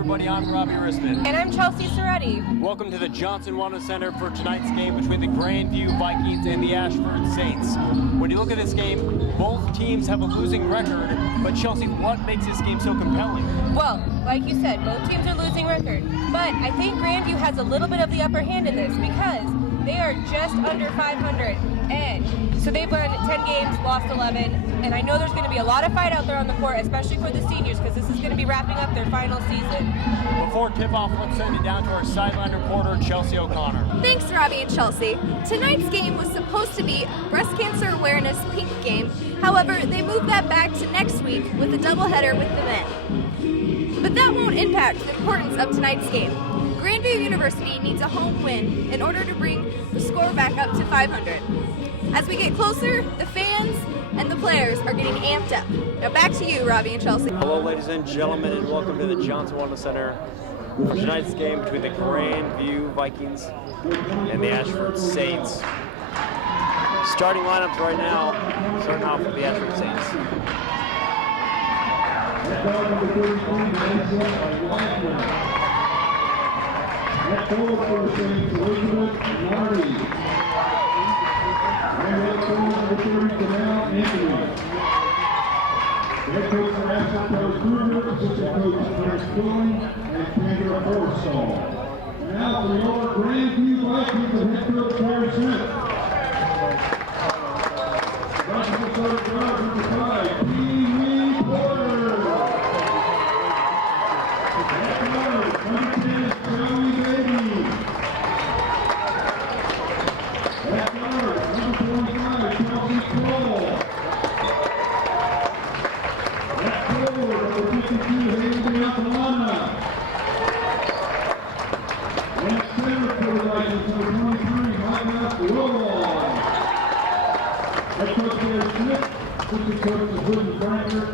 everybody, I'm Robbie Risman. And I'm Chelsea Soretti. Welcome to the Johnson Wellness Center for tonight's game between the Grandview Vikings and the Ashford Saints. When you look at this game, both teams have a losing record, but Chelsea, what makes this game so compelling? Well, like you said, both teams are losing record, but I think Grandview has a little bit of the upper hand in this because they are just under 500, and so they've won 10 games, lost 11, and I know there's going to be a lot of fight out there on the court, especially for the seniors, because this is going to be wrapping up their final season. Before tip-off, let's send it down to our sideline reporter, Chelsea O'Connor. Thanks, Robbie and Chelsea. Tonight's game was supposed to be Breast Cancer Awareness Pink Game. However, they moved that back to next week with a doubleheader with the men. But that won't impact the importance of tonight's game. Grandview University needs a home win in order to bring the score back up to 500. As we get closer, the fans and the players are getting amped up. Now back to you, Robbie and Chelsea. Hello, ladies and gentlemen, and welcome to the Johnson Wellness Center for tonight's game between the Grandview Vikings and the Ashford Saints. Starting lineups right now, starting off with the Ashford Saints. At goal for the Saints, Elizabeth Marty. And at goal number 30, Canal Anthony. Head coach for Ashford, Coach Kruger, assistant coach Chris Cooley, and Kendra Forstall. Now for your Grandview Vikings, the head coach Terry Smith. Rushing the third guard, number 5, Pee-wee Porter. At guard, number 10, Joey Baby. At guard, number 45, Chelsea Kroll. At forward, number 52, Haley Atalana. And at center for the Vikings, number 23, Micah Lowell. Head coach Gary Smith, assistant coach is Whitney Franker,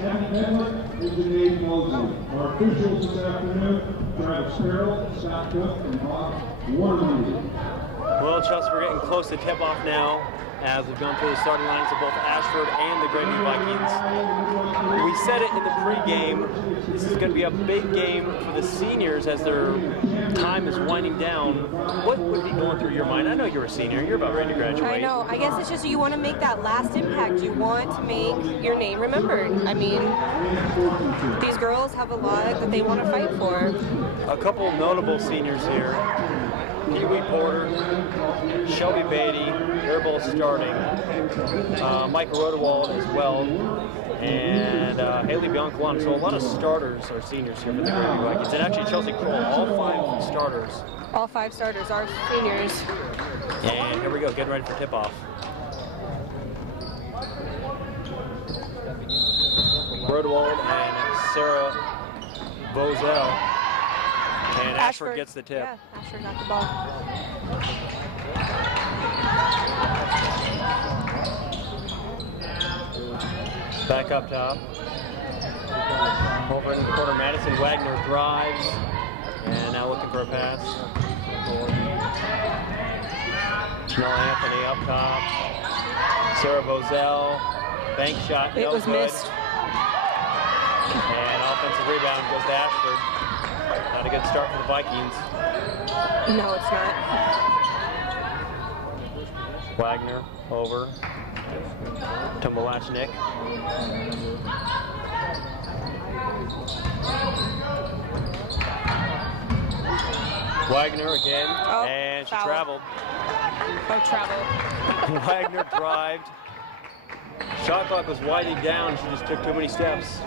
Abby Edler, and Janae Mosley. Our officials this afternoon, Travis Farrell, Scott Cook, and Bob Warner. Well, Chelsea, we're getting close to tip-off now as we've gone through the starting lines of both Ashford and the Grandview Vikings. We said it in the pregame, this is going to be a big game for the seniors as their time is winding down. What would be going through your mind? I know you're a senior, you're about ready to graduate. I know, I guess it's just you want to make that last impact. You want to make your name remembered. I mean, these girls have a lot that they want to fight for. A couple notable seniors here. Pee-wee Porter, Shelby Beatty, they're both starting. Mike Rodewald as well, and Haley Biancalana. So a lot of starters are seniors here for the Grandview Vikings. And actually Chelsea Kroll, all 5 starters. All 5 starters are seniors. And here we go, getting ready for tip-off. Rodewald and Sarah Bozell. And Ashford gets the tip. Yeah, Ashford got the ball. Back up top. Over in the corner, Madison Wagner drives. And now looking for a pass. Janelle Anthony up top. Sarah Bozell. Bank shot. It was missed. And offensive rebound goes to Ashford. Not a good start for the Vikings. No, it's not. Wagner over to Malachnik. Wagner again, and she foul. traveled. Oh, travel. Wagner drived. Shot clock was winding down. She just took too many steps.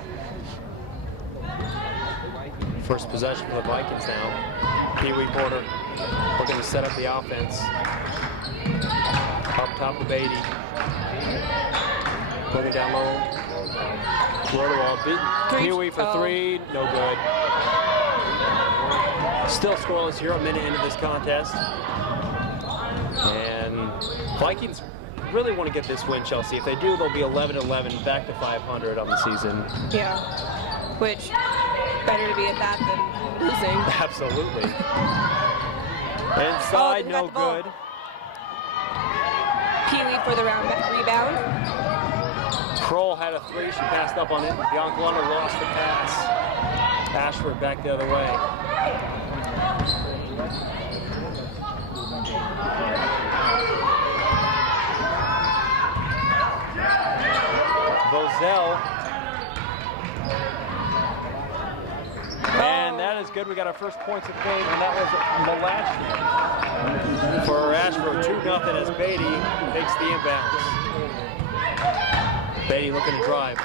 First possession for the Vikings now. Pee-wee Porter looking to set up the offense. Up top to Beatty. Putting it down low. Rodewald beat Pee-wee for 3. No good. Still scoreless here, a minute into this contest. And Vikings really want to get this win, Chelsea. If they do, they'll be 11-11, back to 500 on the season. Yeah, which better to be at that than losing. Absolutely. Inside, no good. Pee-wee for the rebound. Kroll had a 3, she passed up on it. Biancalana lost the pass. Ashford back the other way. Vozell. And that is good. We got our first points of game, and that was Malachny. For Ashford, 2-0 as Beatty takes the inbounds. Beatty looking to drive.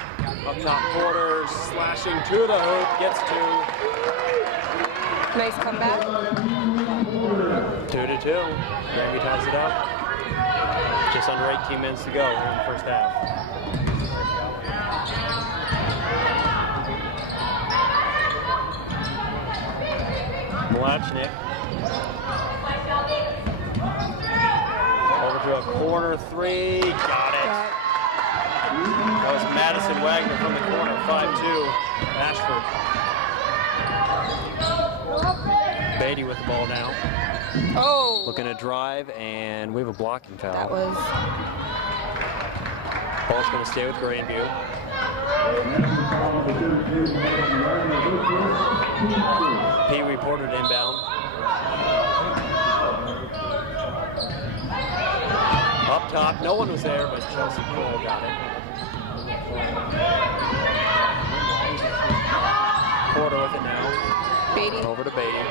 Up top, Porter slashing to the hoop, gets 2. Nice comeback. 2-2. Granby ties it up. Just under 18 minutes to go here in the first half. Malachny. Over to a corner 3. Got it. That was Madison Wagner from the corner. 5-2. Ashford. Beatty with the ball now. Oh. Looking to drive, and we have a blocking foul. That was. Ball's going to stay with Grandview. Pee Wee Porter inbound. Up top, no one was there, but Chelsea Cole got it. Porter with it now. Beatty. Over to Beatty.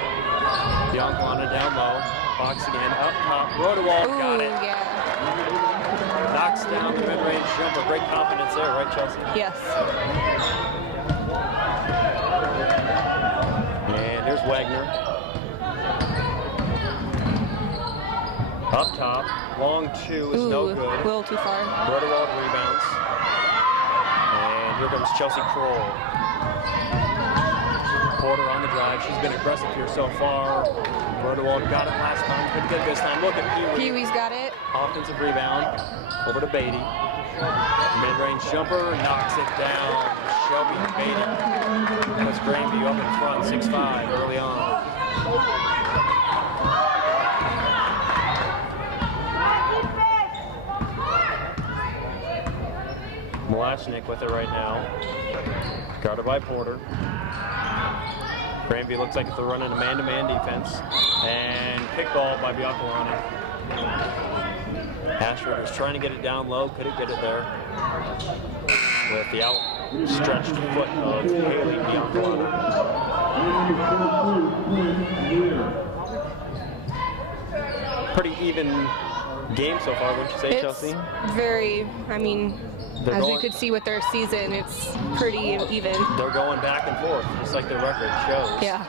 Biancalana down low. Box again, up top. Rodewald got it. Yeah. Knocks down the mid-range jumper. Great confidence there, right, Chelsea? Yes. And here's Wagner. Up top, long 2 is no good. A little too far. Rodewald rebounds. And here comes Chelsea Kroll. Porter on the drive. She's been aggressive here so far. Rodewald got it last time. Couldn't get it this time. Look at Pee Wee. Pee Wee's got it. Offensive rebound. Over to Beatty. Mid-range jumper. Knocks it down. Shelby and Beatty. Puts Grandview up in front. 6-5 early on. Malachny with it right now. Guarded by Porter. Grandview looks like they're running a man-to-man defense. And kickball by Biancalana. Ashford was trying to get it down low, couldn't get it there. With the outstretched foot of Haley Biancalana. Pretty even game so far, wouldn't you say, Chelsea? It's very, I mean, as we could see with their season, it's pretty even. They're going back and forth, just like their record shows. Yeah.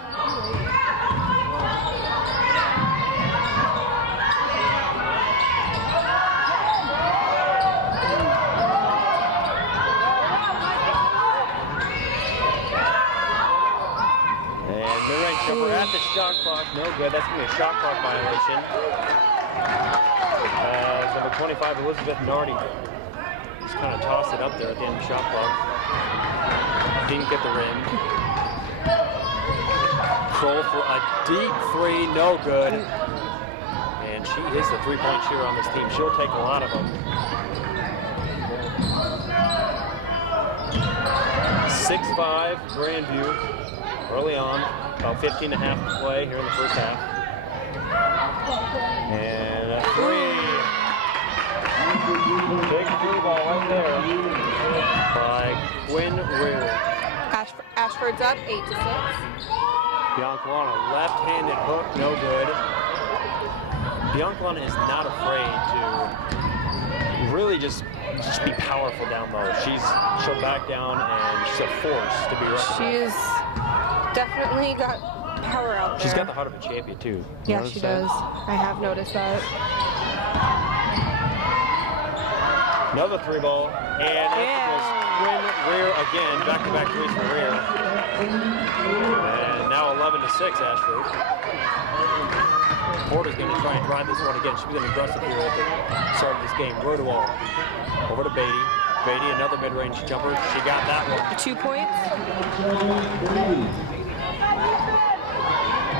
And mid-range jumper at the shot clock. No good. That's going to be a shot clock violation. Number 25, Elizabeth Nardi, just kind of tossed it up there at the end of the shot clock. Didn't get the rim. Kroll for a deep 3, no good. And she is the three-point shooter on this team. She'll take a lot of them. 6-5, Grandview, early on. About 15 and a half to play here in the first half. And a 3. Big 3 ball right there by Quinn Rear. Ashford's up 8-6. Biancalana, left-handed hook, no good. Biancalana is not afraid to really just be powerful down low. She'll back down and she's a force to be reckoned with. She's definitely got power out there. She's got the heart of a champion too. Yeah, she does. I have noticed that. Another 3 ball, and that was Quinn Rear again, back-to-back 3s for Rear. And now 11-6, Ashford. Porter's going to try and drive this one again. She's been aggressive here at the start of this game. Rodewald over to Beatty. Beatty, another mid-range jumper. She got that one. 2 points.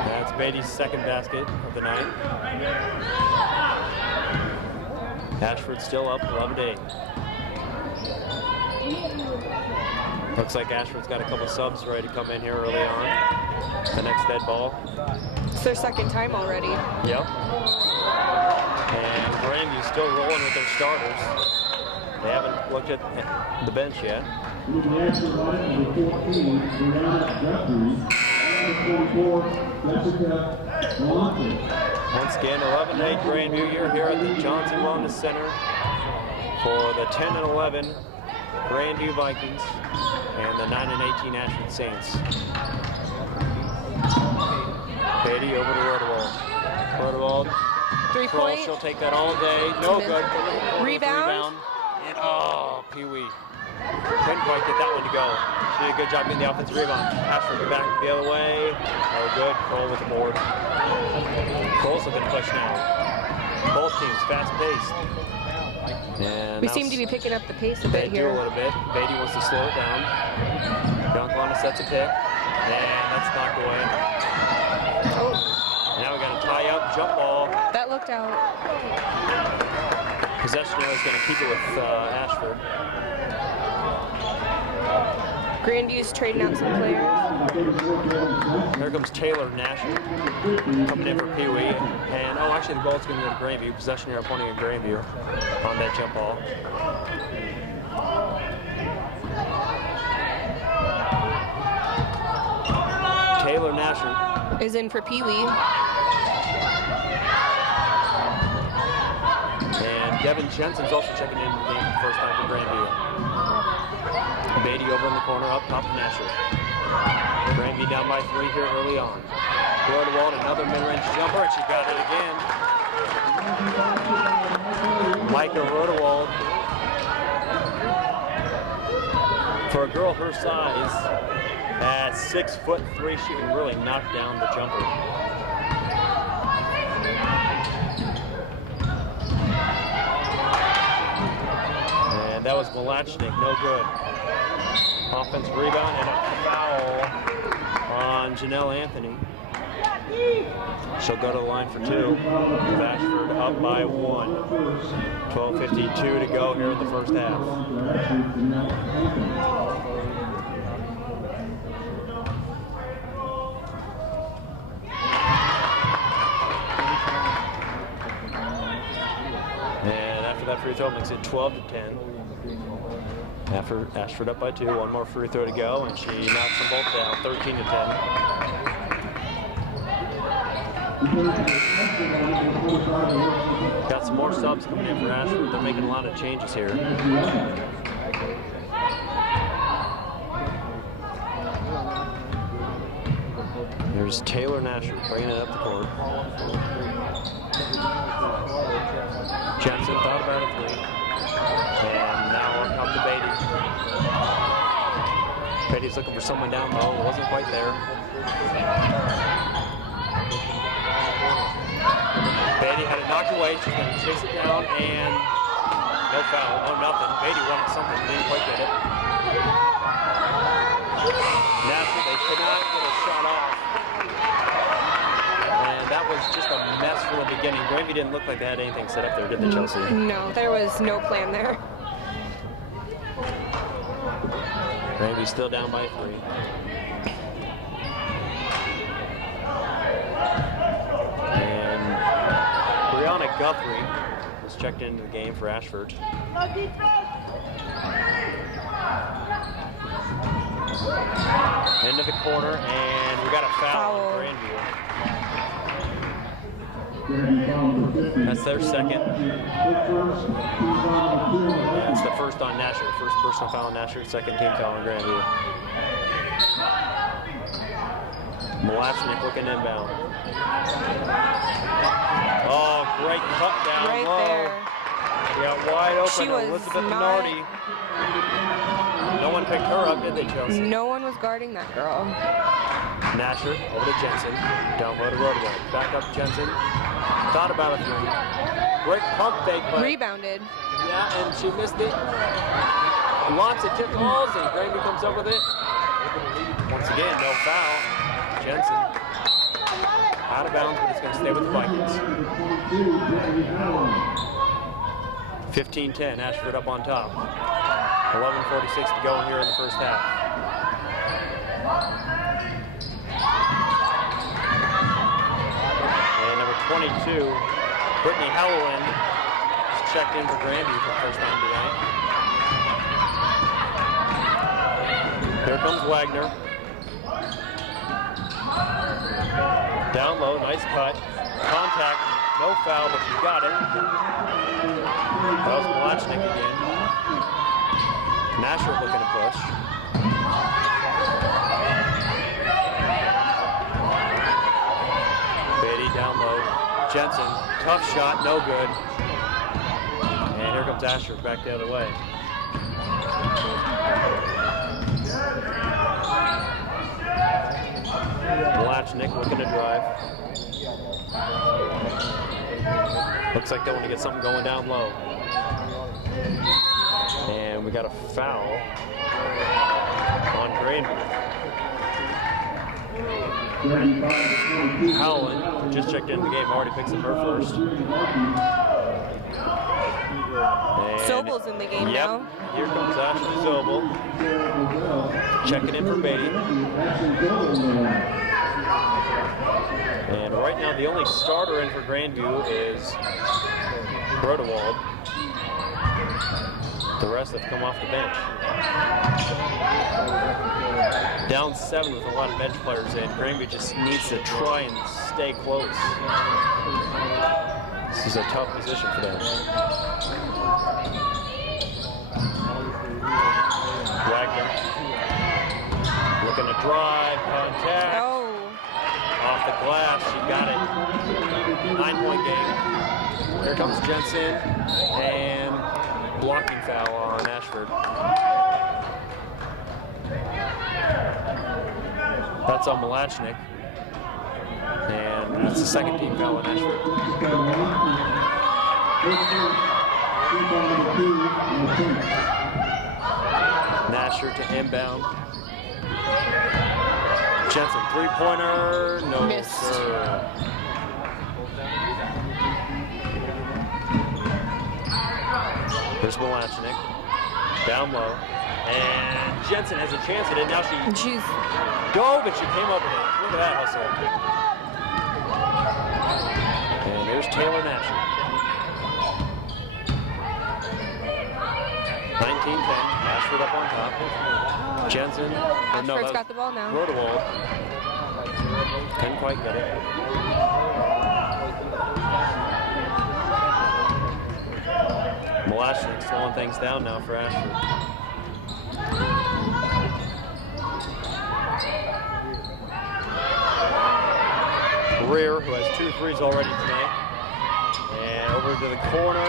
That's Beatty's second basket of the night. Ashford still up 11-8. Looks like Ashford's got a couple subs ready to come in here early on. The next dead ball. It's their second time already. Yep. And Grandview's still rolling with their starters. They haven't looked at the bench yet. Once again, 11-8 Grandview. You're here at the Johnson Wellness Center for the 10 and 11 Grandview Vikings and the 9 and 18 Ashford Saints. Beatty over to Rodewald. Rodewald. 3-point. She'll take that all day. No good. Rebound. And oh, Pee-wee. Couldn't quite get that one to go. She did a good job getting the offensive rebound. Ashford get back the other way. Oh, good. Kroll with the board. Kroll's looking to push now. Both teams fast-paced. And We seem to be picking up the pace a bit they here. do a little bit. Beatty wants to slow it down. Dunklana sets a pick. And that's knocked away. Oh, Now we got a tie-up jump ball. that looked out. Possession is going to keep it with Ashford. Grandview's trading out some players. Here comes Taylor Nasher coming in for Pee-wee. And, oh, actually the ball's going to go to Grandview. Possession here pointing at Grandview on that jump ball. Taylor Nasher. Is in for Pee-wee. And Devin Jensen's also checking into the game for the first time for Grandview. Beatty over in the corner, up top of Nasher. Grandview down by 3 here early on. Rodewald, another mid-range jumper, and she got it again. Micah Rodewald. For a girl her size, at 6'3", she can really knock down the jumper. And that was Malachnik, no good. Offensive rebound and a foul on Janelle Anthony. She'll go to the line for 2. Ashford up by 1. 12:52 to go here in the first half. And after that free throw makes it 12-10. After Ashford up by 2, one more free throw to go, and she knocks them both down, 13-10. Got some more subs coming in for Ashford. They're making a lot of changes here. There's Taylor Nasher bringing it up the court. Jensen thought about it 3. And now on top to Beatty. Beatty's looking for someone down low. Wasn't quite there. Beatty had it knocked away. She's going to chase it down and no foul. Oh, nothing. Beatty wanted something. Didn't quite get it. Nasher, they could not get a shot off. And that was just a mess from the beginning. Grandview didn't look like they had anything set up there, did they, Chelsea? No, there was no plan there. Grandview still down by 3. And Brianna Guthrie was checked into the game for Ashford. Into the corner, and we got a foul on Grandview. That's their second. That's the first on Nasher. First personal foul on Nasher, second team foul on Grandview. Malachnik looking inbound. Oh, great cut down Right low. there. We got wide open. She was Elizabeth not- Nardi. No one picked her up, did they, Chelsea? No one was guarding that girl. Nasher over to Jensen. Down low to Rodewald. Back up to Jensen. Thought about a 3. Great pump fake, but Rebounded. yeah, and she missed it. Lots of tip balls, and Grandview comes up with it. Once again, no foul. Jensen out of bounds, but it's going to stay with the Vikings. 15-10, Ashford up on top. 11:46 to go here in the first half. 22. Brittany Howland is checked in for Grandview for the first time today. Here comes Wagner. Down low, nice cut. Contact, no foul, but she got it. That was Malachnik again. Nasher looking to push. Beatty down low. Jensen, tough shot, no good. And here comes Ashford back the other way. Malachnik looking to drive. Looks like they want to get something going down low. And we got a foul on Grandview. Howland just checked into the game, already picks up her first. Sobel's in the game now. Here comes Ashley Sobel. Checking in for Beatty. And right now the only starter in for Grandview is Rodewald. The rest have come off the bench. Down 7 with a lot of bench players in. Grandview just needs to try and stay close. This is a tough position for them. Wagner looking to drive, contact. Oh. Off the glass, she got it. 9-point game. Here comes Jensen, and blocking foul on Ashford. That's on Malachnik. And that's the second team foul on Ashford. Nasher to inbound. Jensen, three-pointer, no Missed. sir. Here's Malachnik, down low, and Jensen has a chance at it. Now she dove and she came up with it. Look at that hustle. And there's Taylor Nasher. 19-10, Ashford up on top. Jensen, Ashford's got the ball now. Rodewald couldn't quite get it. Malachnik slowing things down now for Ashford. Greer, who has 2 threes already tonight. And over to the corner.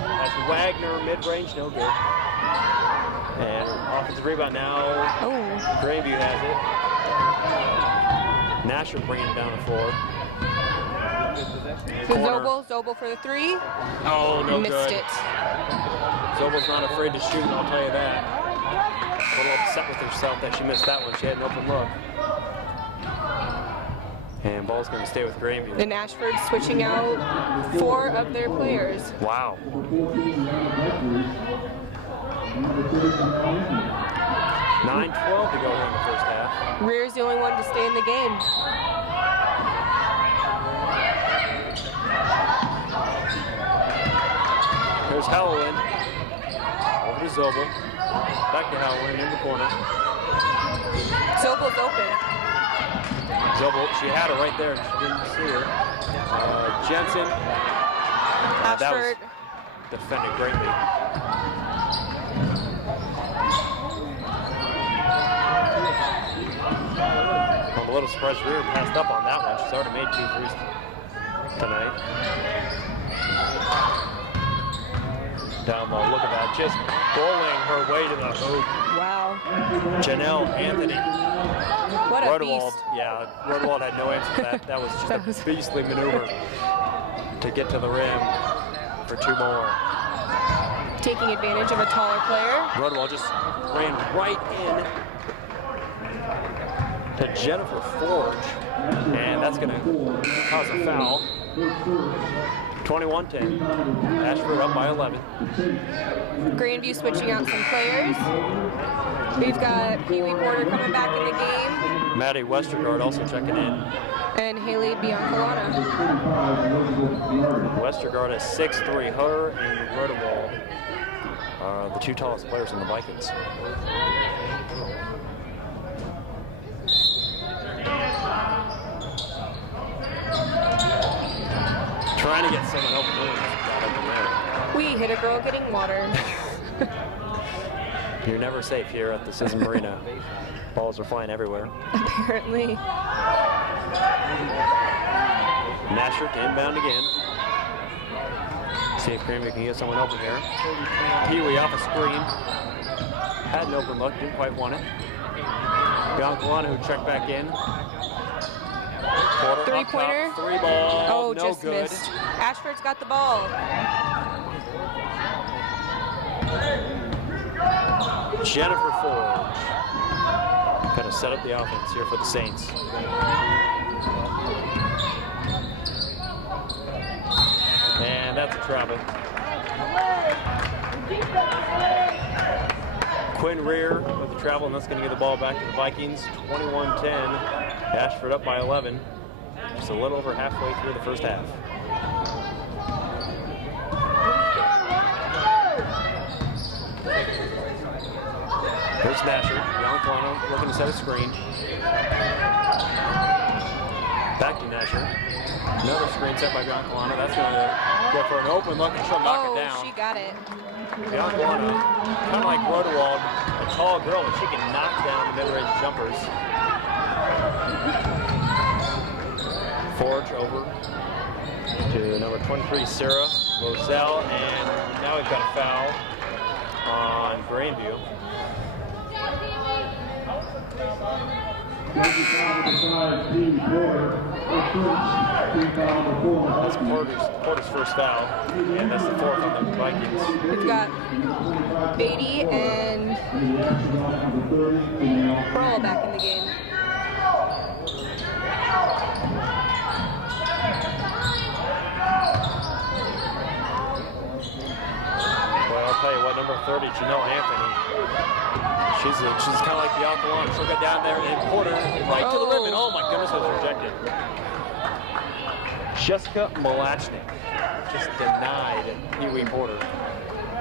That's Wagner, mid-range, no good. And offensive rebound now. Oh. Grandview has it. Nasher bringing it down the floor. Zobel for the 3. Oh, no Missed good. it. Zobel's not afraid to shoot, I'll tell you that. A little upset with herself that she missed that one. She had an open look. And ball's going to stay with Grandview. And Ashford switching out 4 of their players. Wow. 9:12 to go here in the first half. Rear's the only one to stay in the game. There's Howland. Over to Zobel. Back to Howland in the corner. Zobel's open. Zobel, she had her right there and she didn't see her. Jensen. That was Ashford. defended greatly. I'm a little surprised Rear passed up on that one. She's already made 2 threes tonight. Down low, look at that. Just bowling her way to the hoop. Wow. Janelle Anthony. What a Rodewald, beast. yeah, Rodewald had no answer to that. That was just a beastly maneuver to get to the rim for 2 more. Taking advantage of a taller player. Rodewald just ran right in to Jennifer Forge, and that's going to cause a foul. 21-10. Ashford up by 11. Grandview switching out some players. We've got Pee Wee Porter coming back in the game. Maddie Westergaard also checking in. And Haley Biancalana. Westergaard is 6'3". Her and Rodewald are the two tallest players in the Vikings. Trying to get someone open. We hit a girl getting water. You're never safe here at the Sisson Marina. Balls are flying everywhere. Apparently. Nasher to inbound again. See if Greenview can get someone open here. Pee-wee off a screen. Had an open look, didn't quite want it. Biancalana who checked back in. Porter, Three-pointer. Three ball. Oh, no just good. missed. Ashford's got the ball. Jennifer Forge. Gonna set up the offense here for the Saints. And that's a travel. Quinn Rear with the travel, and that's going to give the ball back to the Vikings. 21-10. Ashford up by 11. Just a little over halfway through the first half. Here's Nasher. Biancalana looking to set a screen. Back to Nasher. Another screen set by Biancalana. That's going to go for an open look, and she'll knock it down. Oh, she got it. Biancalana, kind of like Rodewald, a tall girl, but she can knock down the mid-range jumpers. Forge over to number 23, Sarah Roselle, and now we've got a foul on Grandview. That's Porter's first foul, and that's the fourth on the Vikings. We've got Beatty and Pearl back in the game. Well, I'll tell you what, number 30, Janelle Anthony. She's kind of like Biancalana. She'll get down there and Porter right to the rim, and oh my goodness, was rejected. Jessica Malachnik just denied Pee-wee Porter,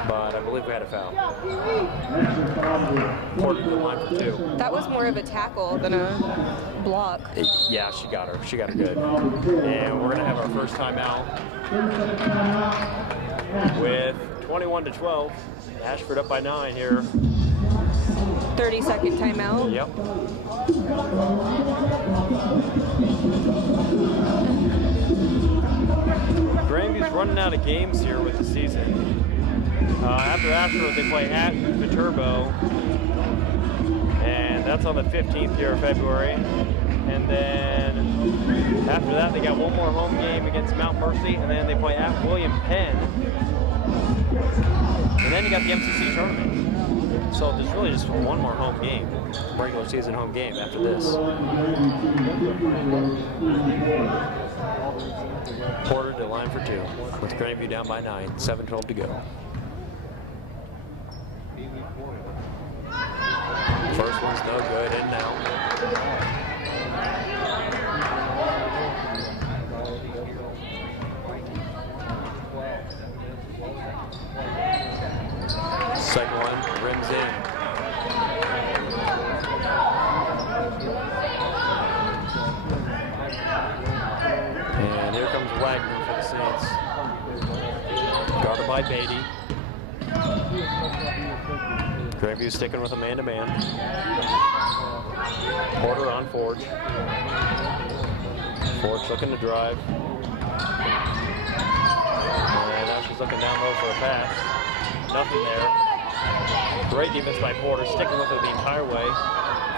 but I believe we had a foul. Porter to the line for two. That was more of a tackle than a block. Yeah, she got her. She got her good. And we're going to have our first timeout with 21-12. Ashford up by 9 here. 30-second timeout. Yep. Grandview's running out of games here with the season. After Ashford, they play at Viterbo, and that's on the 15th here of February. And then after that, they got one more home game against Mount Mercy, and then they play at William Penn. And then you got the MCC tournament. So there's really just one more home game, regular season home game after this. Porter to line for two, with Grandview down by 9, 7:12 to go. First one's no good, in now. Second one rims in. And here comes Wagner for the Saints. Guarded by Beatty. Grandview sticking with a man-to-man. Porter on Forge. Forge looking to drive. And now she's looking down low for a pass. Nothing there. Great defense by Porter, sticking with it the entire way.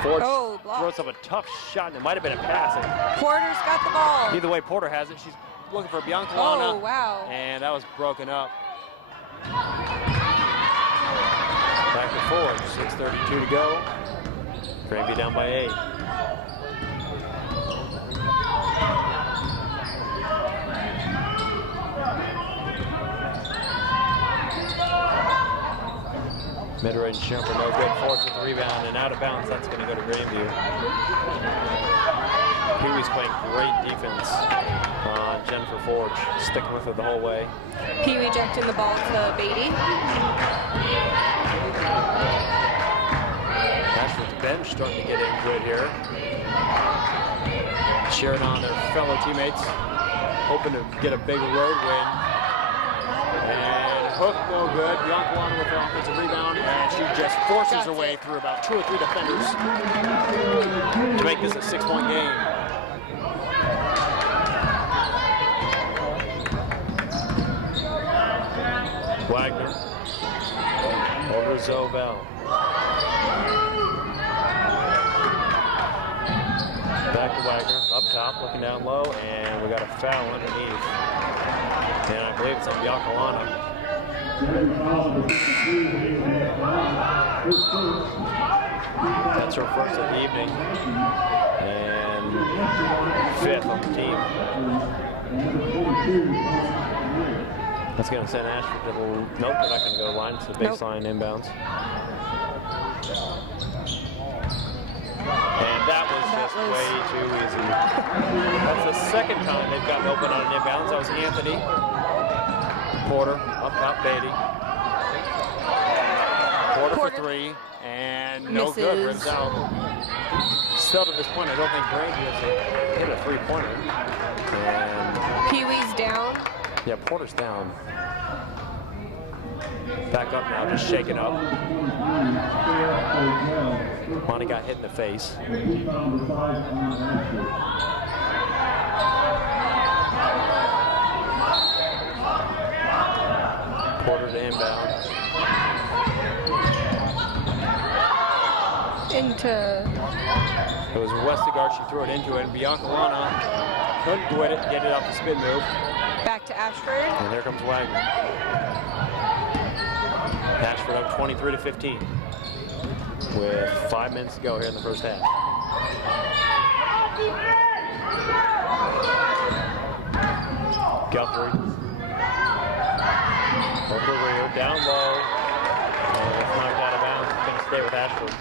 Forge throws up a tough shot, and it might have been a pass. Porter's got the ball. Either way, Porter has it. She's looking for Biancalana. Oh, wow. And that was broken up. Back to Forge, 6:32 to go. Grandview down by 8. Mid-range mid-range jumper, no good. Forge with the rebound and out of bounds. That's going to go to Grandview. Pee-wee's playing great defense on Jennifer Forge, sticking with her the whole way. Pee-wee ejecting the ball to Beatty. Ashford's bench starting to get in good here. Cheering on their fellow teammates, hoping to get a big road win. And hook, no good. Bianca with the offensive rebound, and she just forces her way through about 2 or 3 defenders to make this a 6-point game. Wagner over Zobel. Back to Wagner, up top, looking down low, and we got a foul underneath. And I believe it's on Biancalana. That's her first of the evening, and 5th on the team. That's going to send Ashford to the... Nope, they're not going to go to the line. It's a baseline inbounds. And that was just way too easy. That's the second time they've gotten open on an inbounds. That was Anthony Porter, up top, Beatty. Porter for 3, and no good, rips out. Still to this point, I don't think Grandview has hit a 3-pointer. And Pee-wee's down. yeah, Porter's down. Back up now, just shaking up. Monty got hit in the face. Porter to inbound. Into... It was Westergaard, she threw it into it, and Biancalana couldn't get it off the spin move. Back to Ashford. And here comes Wagner. Ashford up 23-15 with 5 minutes to go here in the first half. Guthrie. Over the rear, down low. And it's knocked out of bounds. It's going to stay with Ashford.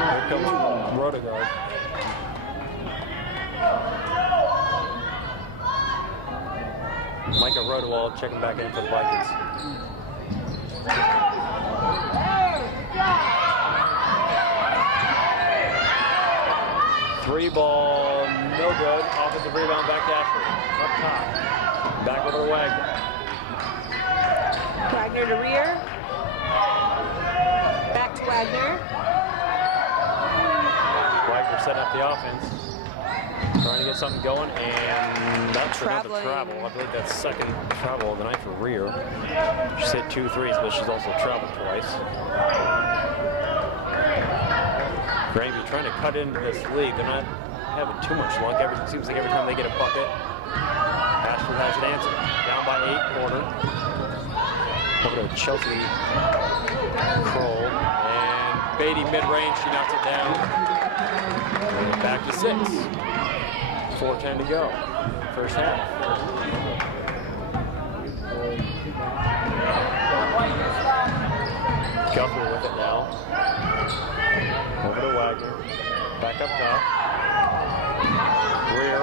Here comes Rodegaard. Micah Rodewald checking back in for the Vikings. Three ball, no good. Offensive rebound back to Ashford. Up top. Back over to Wagner. Wagner to rear. Back to Wagner. Wagner setting up the offense. Trying to get something going, and that's another travel. I believe that's second travel of the night for rear. She's hit 2 threes, but she's also traveled twice. Grandview trying to cut into this league. They're not having too much luck. It seems like every time they get a bucket, Ashford has an answer. Down by 8 quarter. Over to Chelsea Kroll, and Beatty mid-range, she knocks it down. And back to 6. 4:10 to go. First half. Guthrie with it now. Over to Wagner. Back up top. Rear.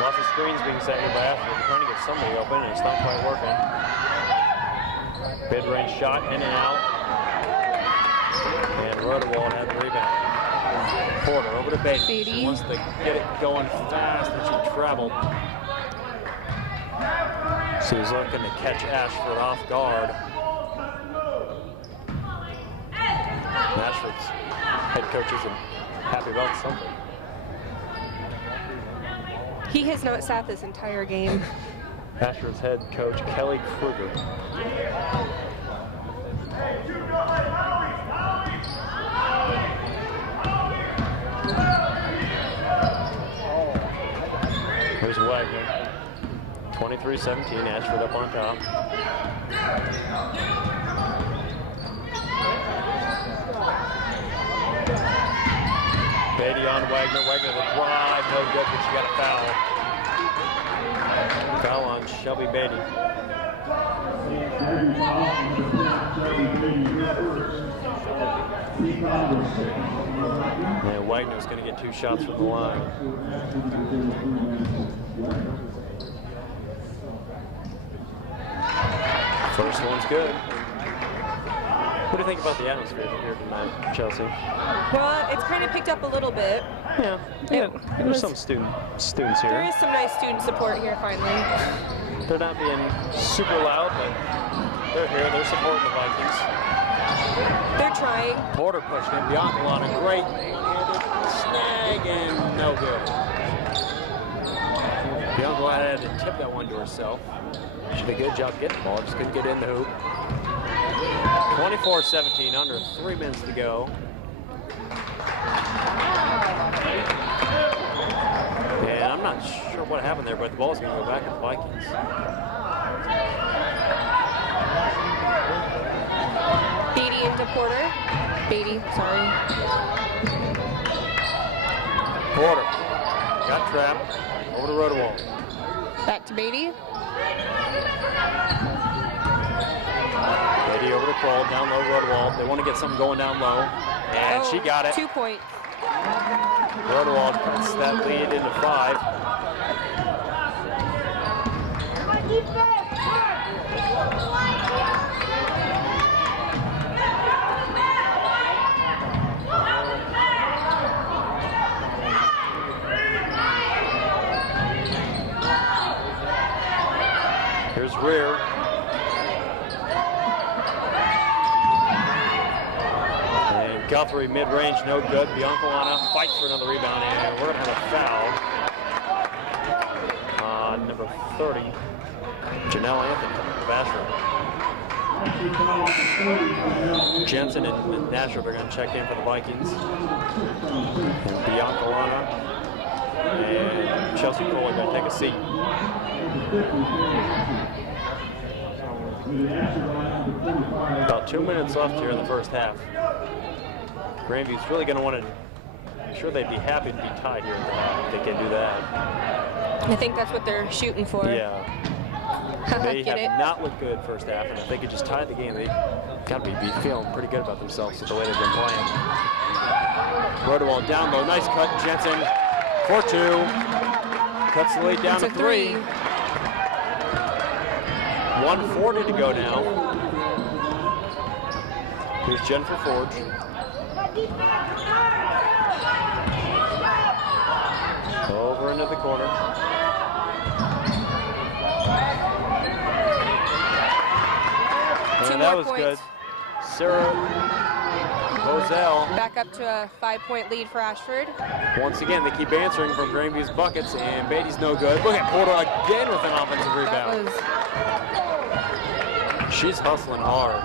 Lots of screens being set here by Ashford. Trying to get somebody open, and it's not quite working. Mid-range shot, in and out. And Rodewald had the rebound. Porter over to Beatty. She wants to get it going fast, and she traveled. She was looking to catch Ashford off guard. And Ashford's head coach isn't happy about something. He has not sat this entire game. Ashford's head coach, Kelly Kruger. Here's Wagner. 23-17, Ashford up on top. Beatty on Wagner. Wagner the drive, no good, but she got a foul. Foul on Shelby Beatty. And Wagner's going to get 2 shots from the line. First one's good. What do you think about the atmosphere here tonight, Chelsea? Well, it's kind of picked up a little bit. Yeah, there's some students here. There is some nice student support here finally. They're not being super loud, but they're here. They're supporting the Vikings. They're trying. Porter pushing it. Bianca on a great snag and no good. Bianca had to tip that one to herself. She did a good job getting the ball, just couldn't get in the hoop. 24-17, under 3 minutes to go. And I'm not sure what happened there, but the ball's going to go back to the Vikings. Beatty into Porter. Beatty, sorry. Porter got trapped. Over to Rodewald. Back to Beatty. Beatty over to Kroll, down low, Rodewald. They want to get something going down low. And she got it. 2 points. Rodewald puts that lead into 5. Here's Rear. And Guthrie mid-range, no good. Biancalana fights for another rebound, and we're going to have a foul. Number 30, Janelle Anthony of Ashford. Jensen and Nashville are going to check in for the Vikings. And Biancalana and Chelsea Cole are going to take a seat. About 2 minutes left here in the first half. Grandview's really going to want to, I'm sure they'd be happy to be tied here if they can do that. I think that's what they're shooting for. Yeah. They have not looked good first half, and if they could just tie the game, they got to be feeling pretty good about themselves with the way they've been playing. Rodewald down low, nice cut, Jensen for 2. Cuts the lead down to 3. 1:40 to go now. Here's Jennifer Forge. Over into the corner. And that was points. good. Sarah Bozell. Back up to a 5-point lead for Ashford. Once again, they keep answering from Grandview's buckets, and Beatty's no good. Look at Porter again with an offensive rebound. She's hustling hard.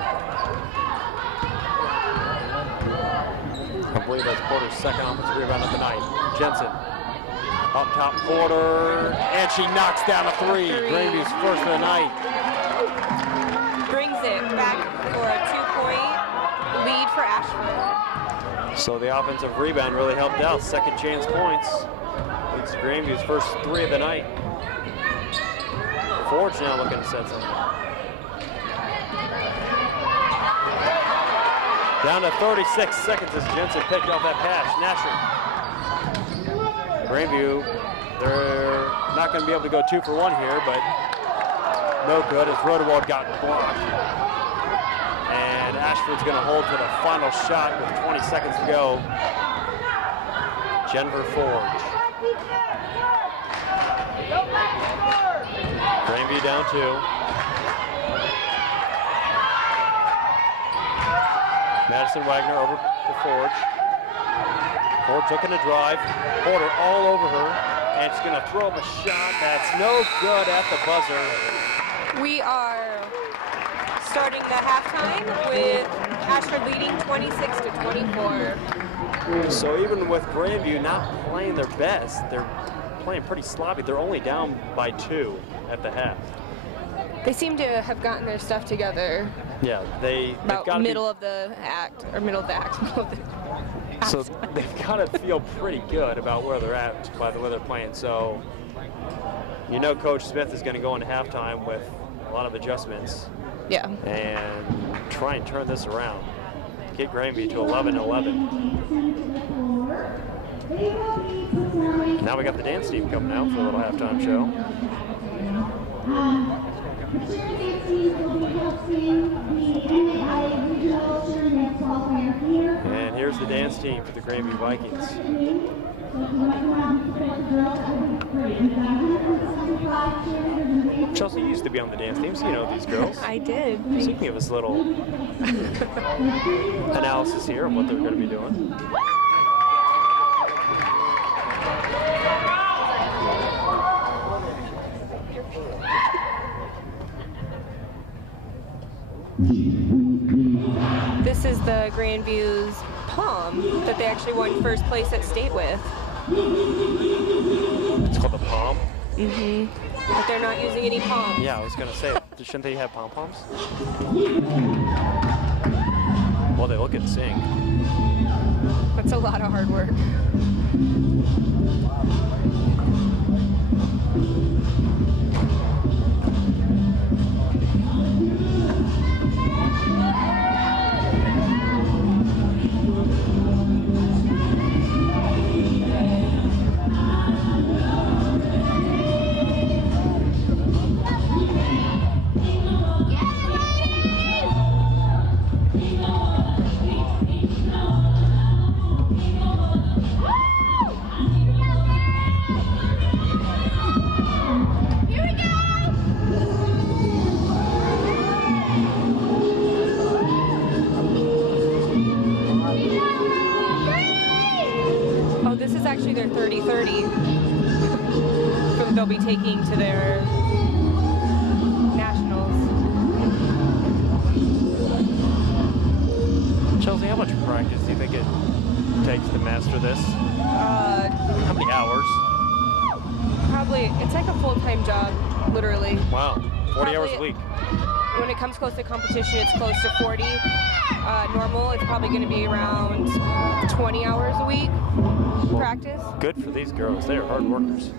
I believe that's Porter's second offensive rebound of the night. Jensen up top, Porter, and she knocks down a 3. Grandview's first of the night. Brings it back for a 2-point lead for Ashford. So the offensive rebound really helped out. Second chance points. It's Grandview's first 3 of the night. Forge now looking to set something. Down to 36 seconds as Jensen picked off that pass. Nasher. Grandview, they're not going to be able to go 2 for 1 here, but no good as Rodewald got blocked. And Ashford's going to hold to the final shot with 20 seconds to go. Jennifer Forge. Grandview down 2. Madison Wagner over to Forge. Forge looking to drive. Porter all over her, and she's going to throw up a shot that's no good at the buzzer. We are starting the halftime with Ashford leading 26-24. So even with Grandview not playing their best, they're playing pretty sloppy. They're only down by 2 at the half. They seem to have gotten their stuff together. Yeah, they've About got middle of the act, or middle of the act. So they've got to feel pretty good about where they're at by the way they're playing. So you know Coach Smith is going to go into halftime with a lot of adjustments. Yeah. And try and turn this around. Get Grandview to 11-11. Now we got the dance team coming out for a little halftime show. And here's the dance team for the Grandview Vikings. Chelsea used to be on the dance team, so you know these girls. I did. So you can give us a little analysis here on what they're going to be doing. This is the Grandview's pom that they actually won first place at state with. It's called the pom? Mm-hmm. But they're not using any poms. Yeah, I was going to say, shouldn't they have pom-poms? Well, they look and sing. That's a lot of hard work. Their 30-30 they'll be taking to their nationals. Chelsea, how much practice do you think it takes to master this? How many hours? Probably, it's like a full-time job, literally. Wow, 40 hours a week. When it comes close to competition, it's close to 40. Normal, it's probably going to be around 20 hours a week. Practice. Good for these girls. They are hard workers.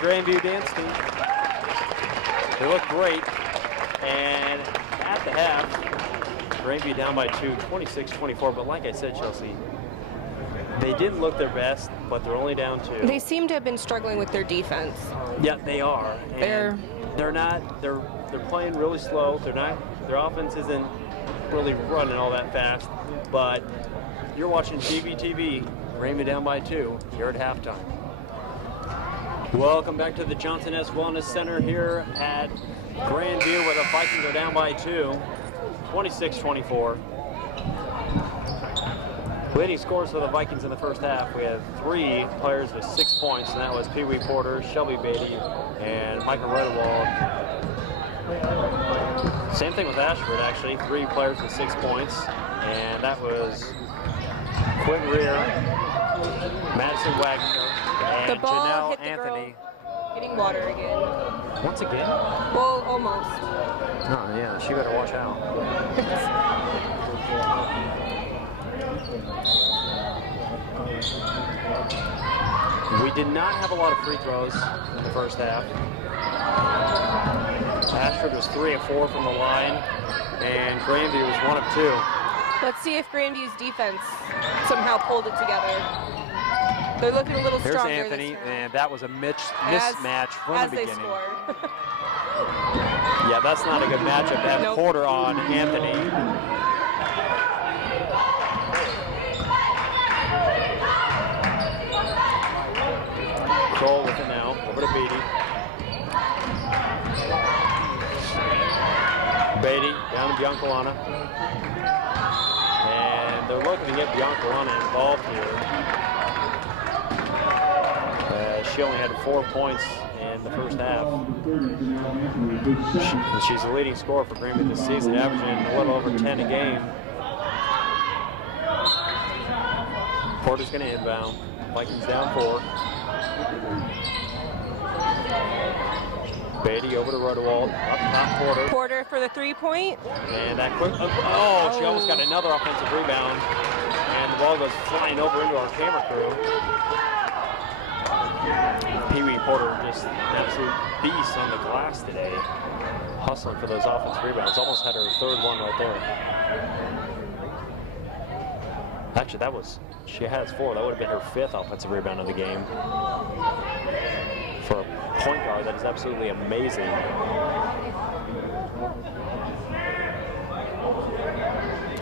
Grandview dance team. They look great, and at the half, Grandview down by 2, 26-24, but like I said, Chelsea, they didn't look their best, but they're only down 2. They seem to have been struggling with their defense. Yeah, they are. And they're playing really slow. Their offense isn't really running all that fast, but you're watching GVTV, Grandview down by 2 here at halftime. Welcome back to the Johnson S. Wellness Center here at Grandview, where the Vikings are down by 2, 26-24. Leading scores for the Vikings in the first half, we had 3 players with 6 points, and that was Pee Wee Porter, Shelby Beatty, and Michael Redewald. Same thing with Ashford, actually, 3 players with 6 points, and that was Quinn Rear, Madison Wagner, and the ball Janelle hit the Anthony. Girl getting water again. Once again? Well, almost. Oh, yeah, she better watch out. We did not have a lot of free throws in the first half. Ashford was 3 of 4 from the line, and Grandview was 1 of 2. Let's see if Grandview's defense somehow pulled it together. They're looking a little stronger. Here's Anthony, and that was a mismatch from the beginning. As they score. Yeah, that's not a good matchup to have Porter on Anthony. Kroll with it now, over to Beatty. Beatty, down to Biancalana. And they're looking to get Biancalana involved here. She only had 4 points in the first half. She's the leading scorer for Greenview this season, averaging a little over 10 a game. Porter's going to inbound. Vikings down 4. Beatty over to Rodewald. Up top, Porter. Porter for the 3-point. And that quick. Oh, she almost got another offensive rebound. And the ball goes flying over into our camera crew. Pee-wee Porter just an absolute beast on the glass today. Hustling for those offensive rebounds. Almost had her 3rd one right there. Actually, she has 4. That would have been her 5th offensive rebound of the game. For a point guard, that is absolutely amazing.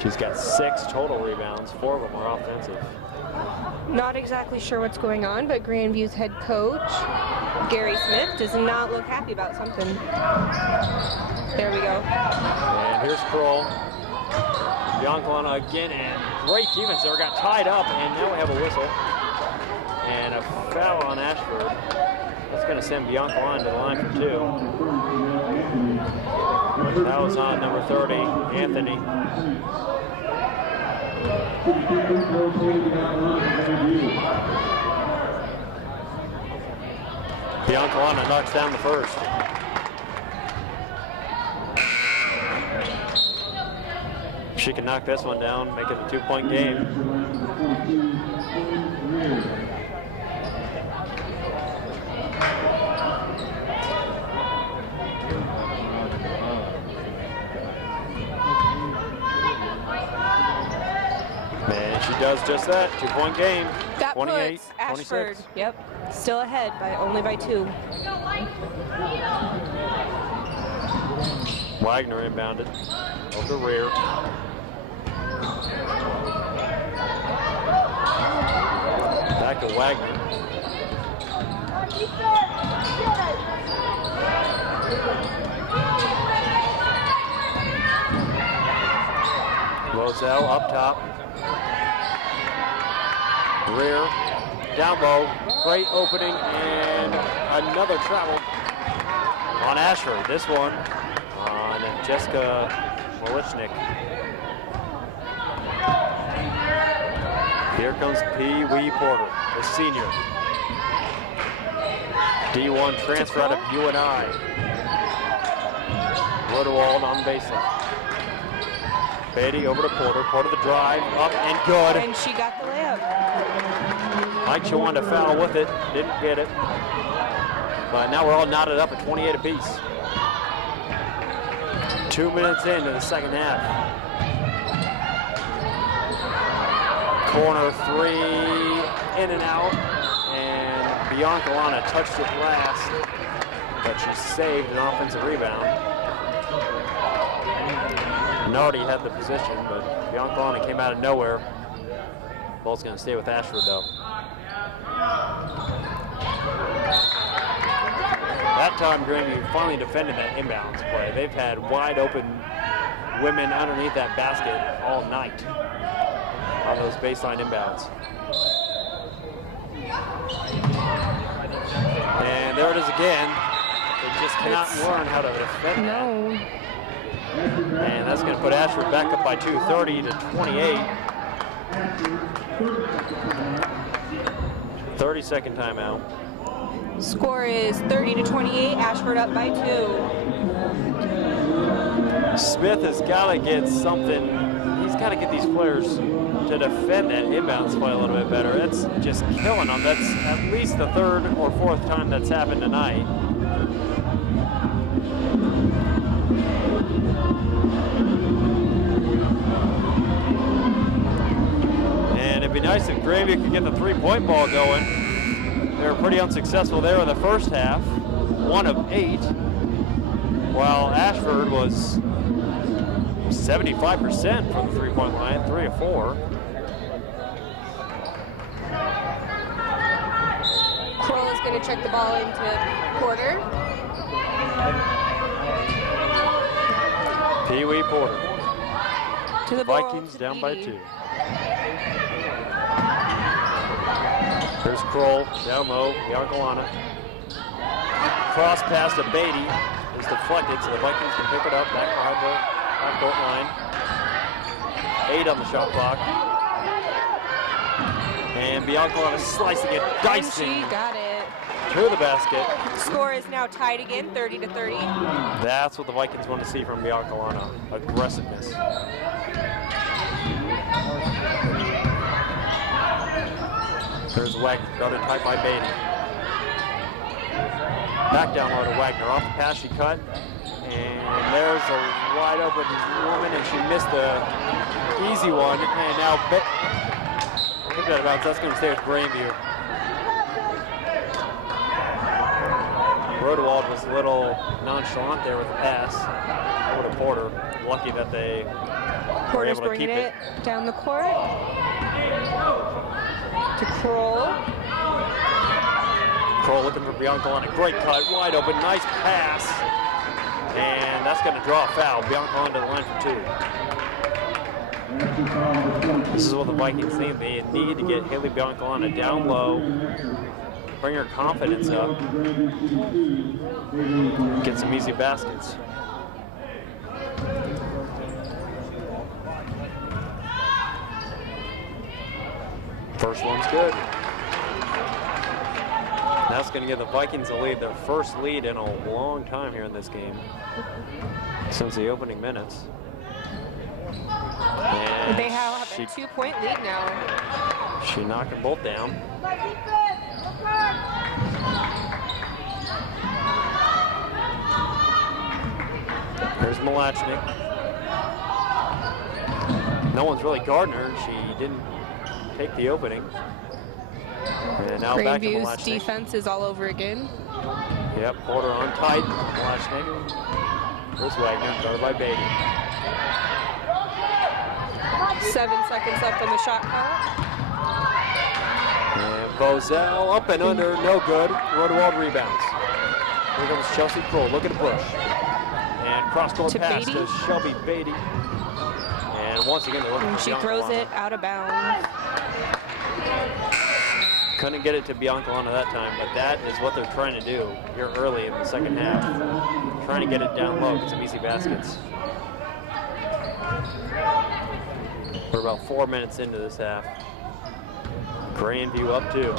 She's got 6 total rebounds. 4 of them are offensive. Not exactly sure what's going on, but Grandview's head coach, Gary Smith, does not look happy about something. There we go. And here's Kroll. Biancalana again, and great defense there. Got tied up, and now we have a whistle. And a foul on Ashford. That's going to send Biancalana to the line for 2. That was on number 30, Anthony. Biancalana knocks down the first. She can knock this one down, make it a 2-point game. And she does just that, 2-point game. That 28, puts Ashford, 26. yep, still ahead only by 2. Wagner inbounded over the rear. Back to Wagner. Roselle up top. Rear. Down low. Great opening and another travel on Ashford. This one on Jessica Wolichnik. Here comes Pee-wee Porter, the senior. D1 transfer out of UNI. Rodewald on the baseline. Beatty over to Porter. Porter the drive, up and good. And she got the layup. Mike wanted to foul with it, didn't get it. But now we're all knotted up at 28 apiece. 2 minutes into the second half. Corner 3, in and out, and Biancalana touched it last, but she saved an offensive rebound. Nardi had the position, but Biancalana came out of nowhere. Ball's going to stay with Ashford, though. That time, Grandview finally defended that inbounds play. They've had wide open women underneath that basket all night on those baseline inbounds. And there it is again. They just cannot learn how to defend that. And that's going to put Ashford back up by 2, 30 to 28. 30-second timeout. Score is 30 to 28. Ashford up by 2. Smith has got to get something. He's got to get these players to defend that inbounds play a little bit better. That's just killing them. That's at least the 3rd or 4th time that's happened tonight. And it'd be nice if Grandview could get the 3-point ball going. They were pretty unsuccessful there in the first half, 1 of 8, while Ashford was 75% from the 3-point line, 3 of 4. Kroll is going to check the ball into Porter. Pee Wee Porter. To the ball, Vikings to the down by BD. 2. Here's Kroll, down low, Biancalana. Cross pass to Beatty is deflected, so the Vikings can pick it up back behind the half-court line. 8 on the shot clock. And Biancalana slicing it, dicing And she got it. to the basket. The score is now tied again, 30-30. That's what the Vikings want to see from Biancalana, aggressiveness. There's Wagner, guarded tight by Beatty. Back down low to Wagner, off the pass she cut. And there's a wide open woman, and she missed the easy one. And now, hit that bounce, that's going to stay with Grandview. Rodewald was a little nonchalant there with the pass over to Porter. Lucky that they were Porter's able to bringing keep it down the court to Kroll. Kroll looking for Biancalana. Great cut, wide open, nice pass. And that's going to draw a foul. Biancalana to the line for 2. This is what the Vikings need. They need to get Haley Biancalana down low, bring her confidence up, get some easy baskets. First one's good. That's going to give the Vikings a lead, their first lead in a long time here in this game, since the opening minutes. And They have a 2-point lead now. She knocked them both down. Here's Malachnik. No one's really guarding her. She didn't take the opening. And now back to Grandview's Malachnik. defense is all over again. Yep, Porter on tight. Malachnik. Here's Wagner, guarded by Beatty. 7 seconds left on the shot clock. And Bozell up and under, no good. Rodewald rebounds. Here comes Chelsea Kroll, looking to push. And cross-court To pass Beatty. to Shelby Beatty. And once again, they're looking And for she throws Biancalana. it out of bounds. Couldn't get it to Biancalana that time, but that is what they're trying to do here early in the second half. Trying to get it down low, get some easy baskets. We're about 4 minutes into this half. Grandview up 2.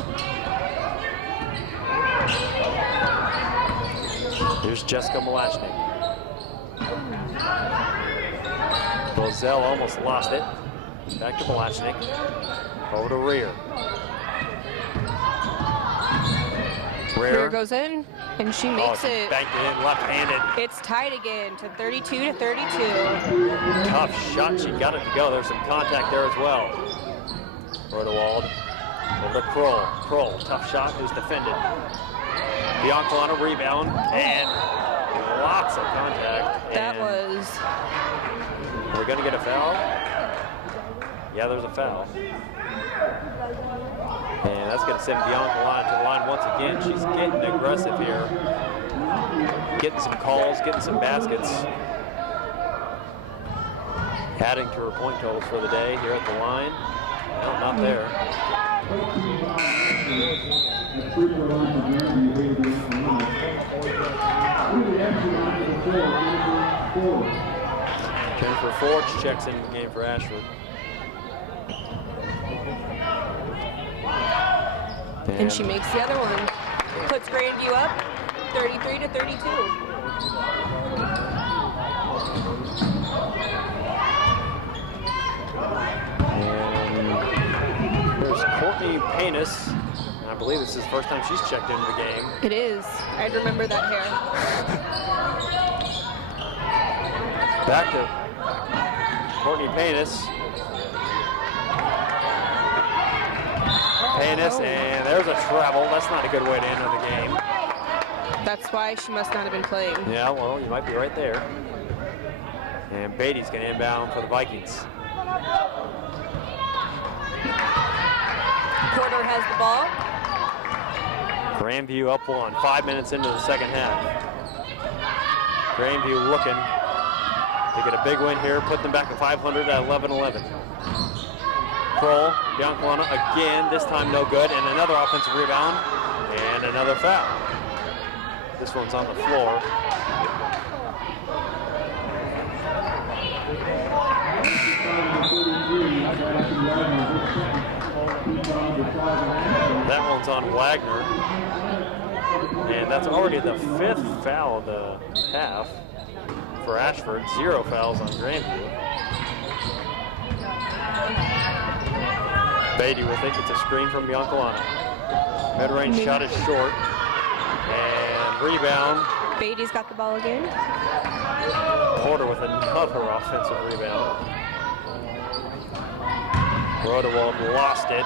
Here's Jessica Malachnik. Bozell almost lost it. Back to Malachnik. Over to Rear. Rear goes in, and she makes she it. banked it in left-handed. It's tied again to 32-32. Tough shot, she got it to go. There's some contact there as well. Rodewald over to Kroll. Kroll, tough shot, who's defended. Biancalana rebound, and lots of contact. That And was. we're gonna get a foul? Yeah, there's a foul. And that's gonna send Biancalana to the line once again. She's getting aggressive here. Getting some calls, getting some baskets. Adding to her point totals for the day here at the line. No, not there. Jennifer Forge checks into the game for Ashford. And she makes the other one. Puts Grandview up, 33-32. And there's Courtney Panis. I believe this is the first time she's checked into the game. It is. I'd remember that hair. Back to Courtney Panis. And there's a travel. That's not a good way to enter the game. That's why she must not have been playing. Yeah, well, you might be right there. And Beatty's going to inbound for the Vikings. Porter has the ball. Grandview up 1, 5 minutes into the second half. Grandview looking. They get a big win here, put them back to 500 at 11-11. Kroll, Biancalana again, this time no good, and another offensive rebound, and another foul. This one's on the floor. That one's on Wagner. And that's already the 5th foul of the half for Ashford. 0 fouls on Grandview. Beatty will think it's a screen from Biancalana. Mid-range shot is short. And rebound. Beatty's got the ball again. Porter with another offensive rebound. Rodewald lost it.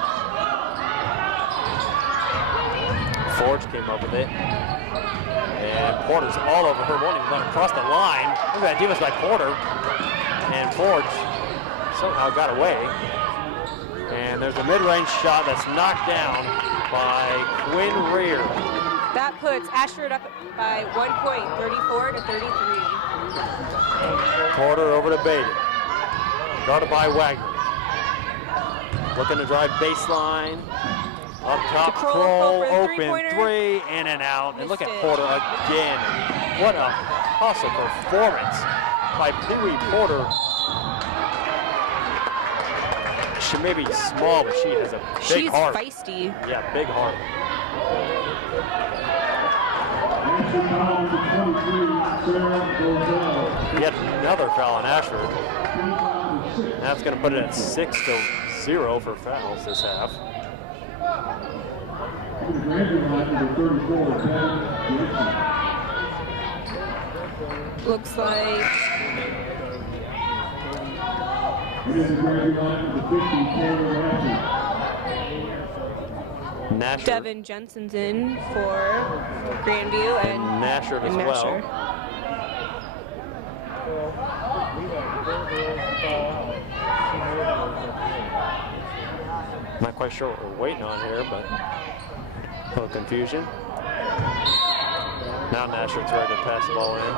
Forge came up with it. And Porter's all over her. Won't even run across the line. Look at that defense by Porter. And Forge somehow got away. And there's a mid-range shot that's knocked down by Quinn Rear. That puts Ashford up by 1 point, 34-33. Porter over to Beatty. Guarded by Wagner. Looking to drive baseline. Up top, Kroll, open three, in and out. And look at Porter again. What a hustle performance by Pee Wee Porter. She may be small, but she has a big heart. She's feisty. Yeah, big heart. Yet another foul on Ashford. That's going to put it at 6-0 for fouls this half. Looks like Nasher. Devin Jensen's in for Grandview and Nasher as well. Not quite sure what we're waiting on here, but a little confusion. Now Nasher's ready to pass the ball in.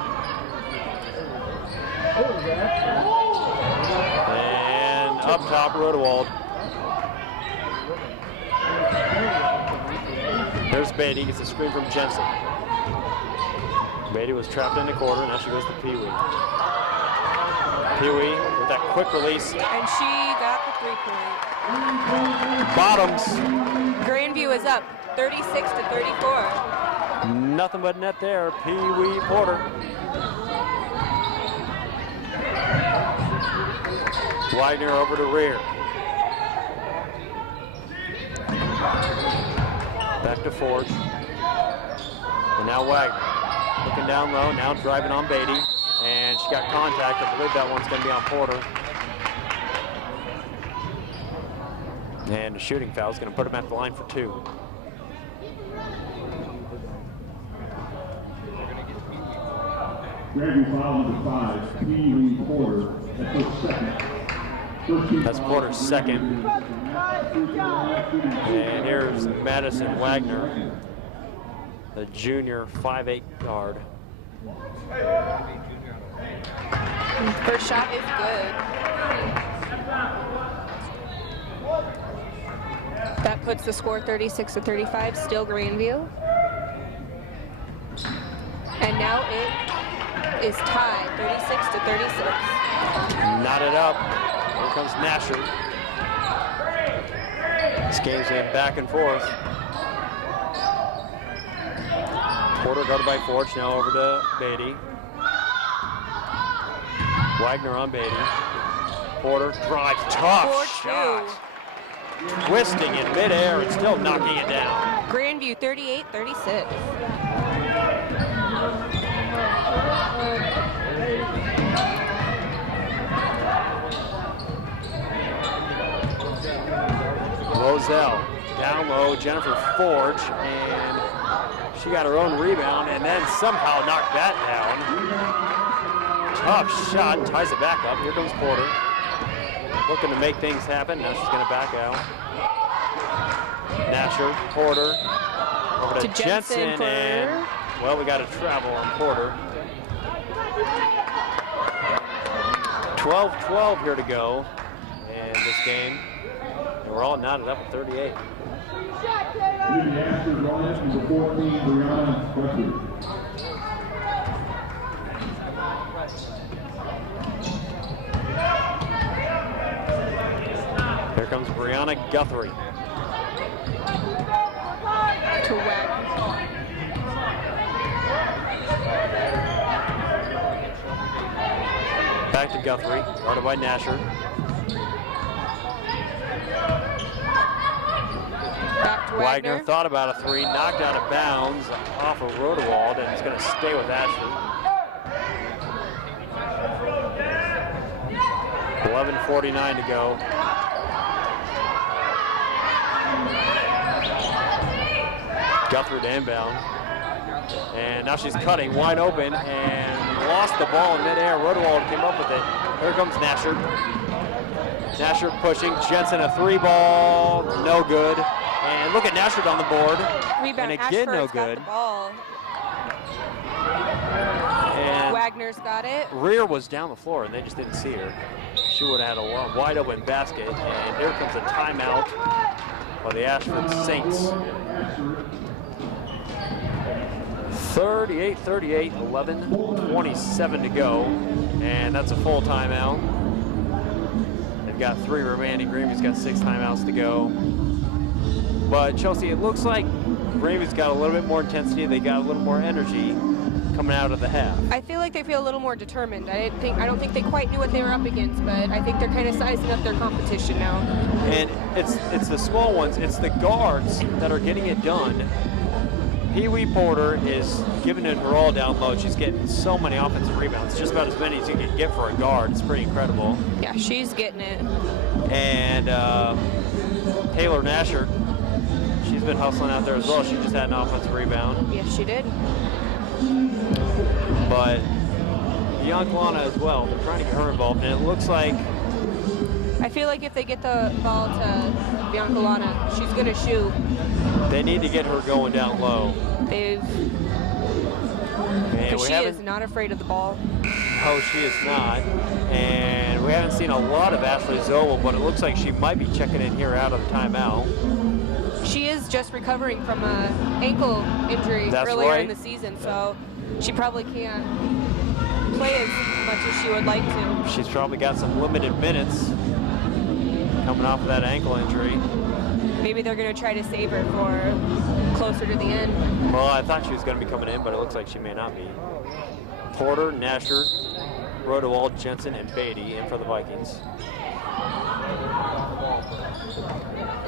And up top, Rodewald. There's Beatty, gets a screen from Jensen. Beatty was trapped in the corner, now she goes to Pee Wee. Pee Wee with that quick release. And she got the 3-point. Bottoms. Grandview is up 36-34. Nothing but net there, Pee Wee Porter. Wagner over to Rear. Back to Forge. And now Wagner. Looking down low, now driving on Beatty. And she got contact. I believe that one's going to be on Porter. And the shooting foul is going to put him at the line for 2. Grandview foul number 5, Pee Wee Porter, that's her second. That's Porter's second. And here's Madison Wagner, the junior 5'8" guard. First shot is good. That puts the score 36-35, still Grandview. And now it is tied, 36-36. Knot it up. Here comes Nasher. This game's been back and forth. Porter guarded by Forge, now over to Beatty. Wagner on Beatty. Porter drives, tough Forge shot. Twisting in midair and still knocking it down. Grandview 38-36. Moselle down low, Jennifer Forge, and she got her own rebound and then somehow knocked that down. Tough shot, ties it back up. Here comes Porter. Looking to make things happen. Now she's going to back out. Nasher, Porter, over to Jensen, and well, we got a travel on Porter. 12-12 here to go in this game. And we're all knotted up at 38. The Ashford Lions, number 14, Brianna Guthrie. Here comes Brianna Guthrie. To Wagner. Back to Guthrie, guarded by Nasher. Back to Wagner thought about a three, knocked out of bounds off of Rodewald, and it's going to stay with Ashford. 11:49 to go. Guthrie to inbound. And now she's cutting wide open and lost the ball in midair. Rodewald came up with it. Here comes Nasher. Nasher pushing. Jensen a three ball. No good. And look at Nasher on the board. Rebound. And again, no Ashford's good. got the ball. And Wagner's got it. Rear was down the floor and they just didn't see her. She would have had a wide open basket. And here comes a timeout by the Ashford Saints. 38-38, 11:27 to go, and that's a full timeout. They've got 3 remaining. Greenview's got 6 timeouts to go. But Chelsea, it looks like Greenview's got a little bit more intensity. They got a little more energy coming out of the half. I feel like they feel a little more determined. I don't think they quite knew what they were up against, but I think they're kind of sizing up their competition now. And it's the small ones. It's the guards that are getting it done. Pee-wee Porter is giving it her all down low. She's getting so many offensive rebounds, just about as many as you can get for a guard. It's pretty incredible. Yeah, she's getting it. And Taylor Nasher, she's been hustling out there as well. She just had an offensive rebound. Yes, she did. But Biancalana as well. They're trying to get her involved, and it looks like I feel like if they get the ball to Biancalana, she's going to shoot. they need to get her going down low. Because she is not afraid of the ball. Oh, she is not. And we haven't seen a lot of Ashley Zobel, but it looks like she might be checking in here out of the timeout. She is just recovering from an ankle injury earlier in the season, so she probably can't play as much as she would like to. She's probably got some limited minutes coming off of that ankle injury. Maybe they're going to try to save her for closer to the end. Well, I thought she was going to be coming in, but it looks like she may not be. Porter, Nasher, Rodewald, Jensen, and Beatty in for the Vikings.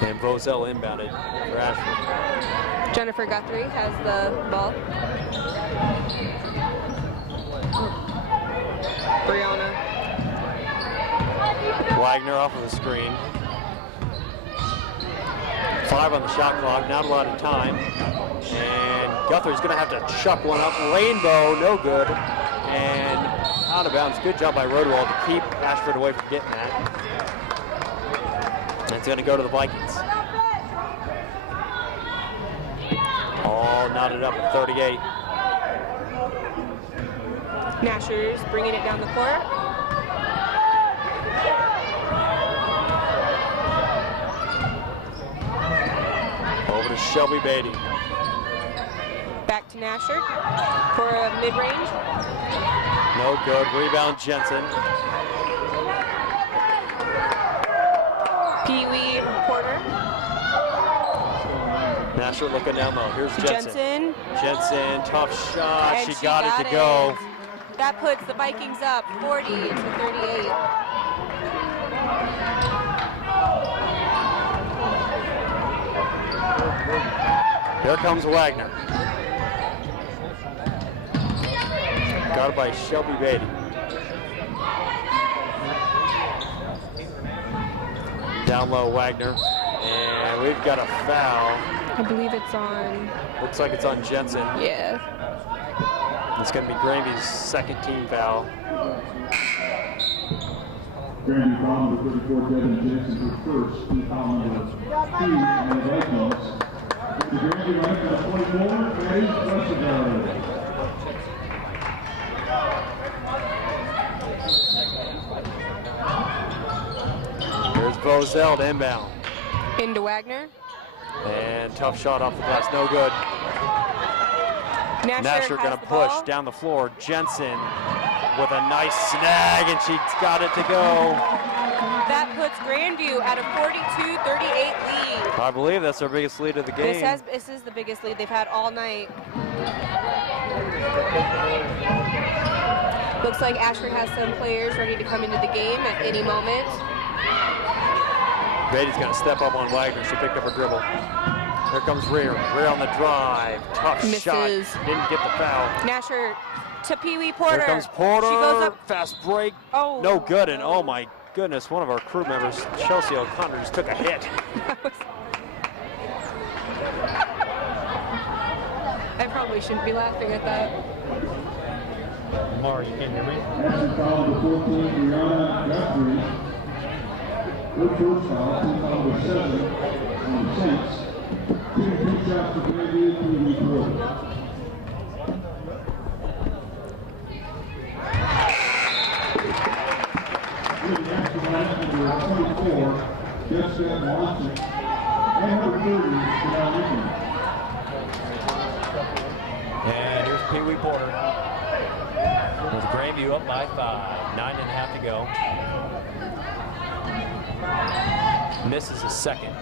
And Vozell inbounded for Ashford. Jennifer Guthrie has the ball. Brianna. Wagner off of the screen. 5 on the shot clock, not a lot of time. And Guthrie's going to have to chuck one up. Rainbow, no good. And out of bounds. Good job by Rodewald to keep Ashford away from getting that. And it's going to go to the Vikings. All knotted up at 38. Nasher's bringing it down the court. Over to Shelby Beatty. Back to Nasher for a mid-range. No good. Rebound Jensen. Pee-wee Porter. Nasher looking down low. Here's Jensen. Jensen, tough shot. And She got it to go. That puts the Vikings up 40-38. Here comes Wagner. Got it by Shelby Beatty. Down low, Wagner. And we've got a foul. I believe it's on. Looks like it's on Jensen. Yeah. It's going to be Granby's second team foul. Granby foul number 34, Devin Jensen, her first team foul number 2 on the Vikings. The Granby line for 24, Maddie Westergaard. Bozell to inbound. Into Wagner. And tough shot off the glass, no good. Nasher has gonna the push ball. down the floor. Jensen with a nice snag, and she's got it to go. That puts Grandview at a 42-38 lead. I believe that's their biggest lead of the game. This is the biggest lead they've had all night. Looks like Ashford has some players ready to come into the game at any moment. Beatty's gonna step up on Wagner. She picked up her dribble. Here comes Rear. Rear on the drive. Tough shot. Didn't get the foul. Nasher to Pee Wee Porter. Here comes Porter. She goes up. Fast break. Oh. No good. And oh my goodness, one of our crew members, Chelsea O'Connor, just took a hit. I probably shouldn't be laughing at that. Mar, you can't hear me? Ashford foul number 14, Brianna Guthrie. Her first foul, team foul number 7 on the Saints. Two shots to Grandview, 2 Porter. Number 24, Jessica Watson, and number 30, Janelle Newton. And here's Pee Wee Porter. With Grandview up by 5. 9.5 to go. Misses a second.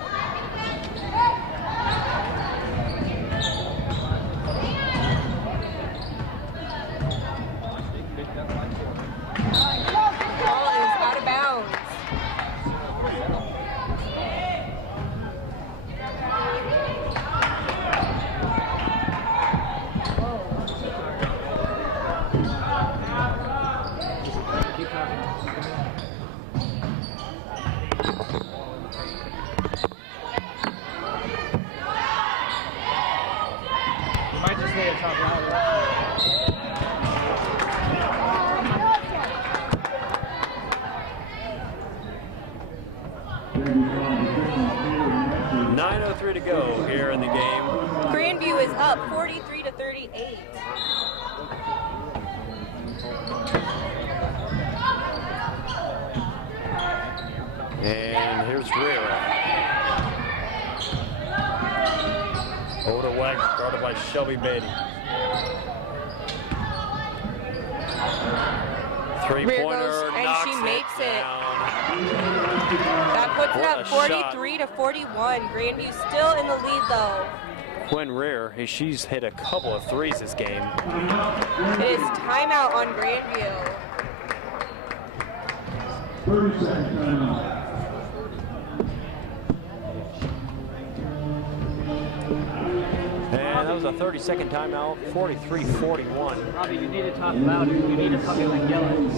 Ball is out of bounds. You might just need to talk louder. 9:03 to go here in the game. Grandview is up 43-38. And here's Rear. Over to Wagner, guarded by Shelby Beatty. Three-pointer, and knocks she makes it. down. That puts it What up a shot. 43-41. Grandview still in the lead though. Quinn Rear, she's hit a couple of threes this game. It is timeout on Grandview. 30-second timeout. And that was a 30-second timeout, 43-41. Robbie, you need to talk louder. You need to talk like yelling.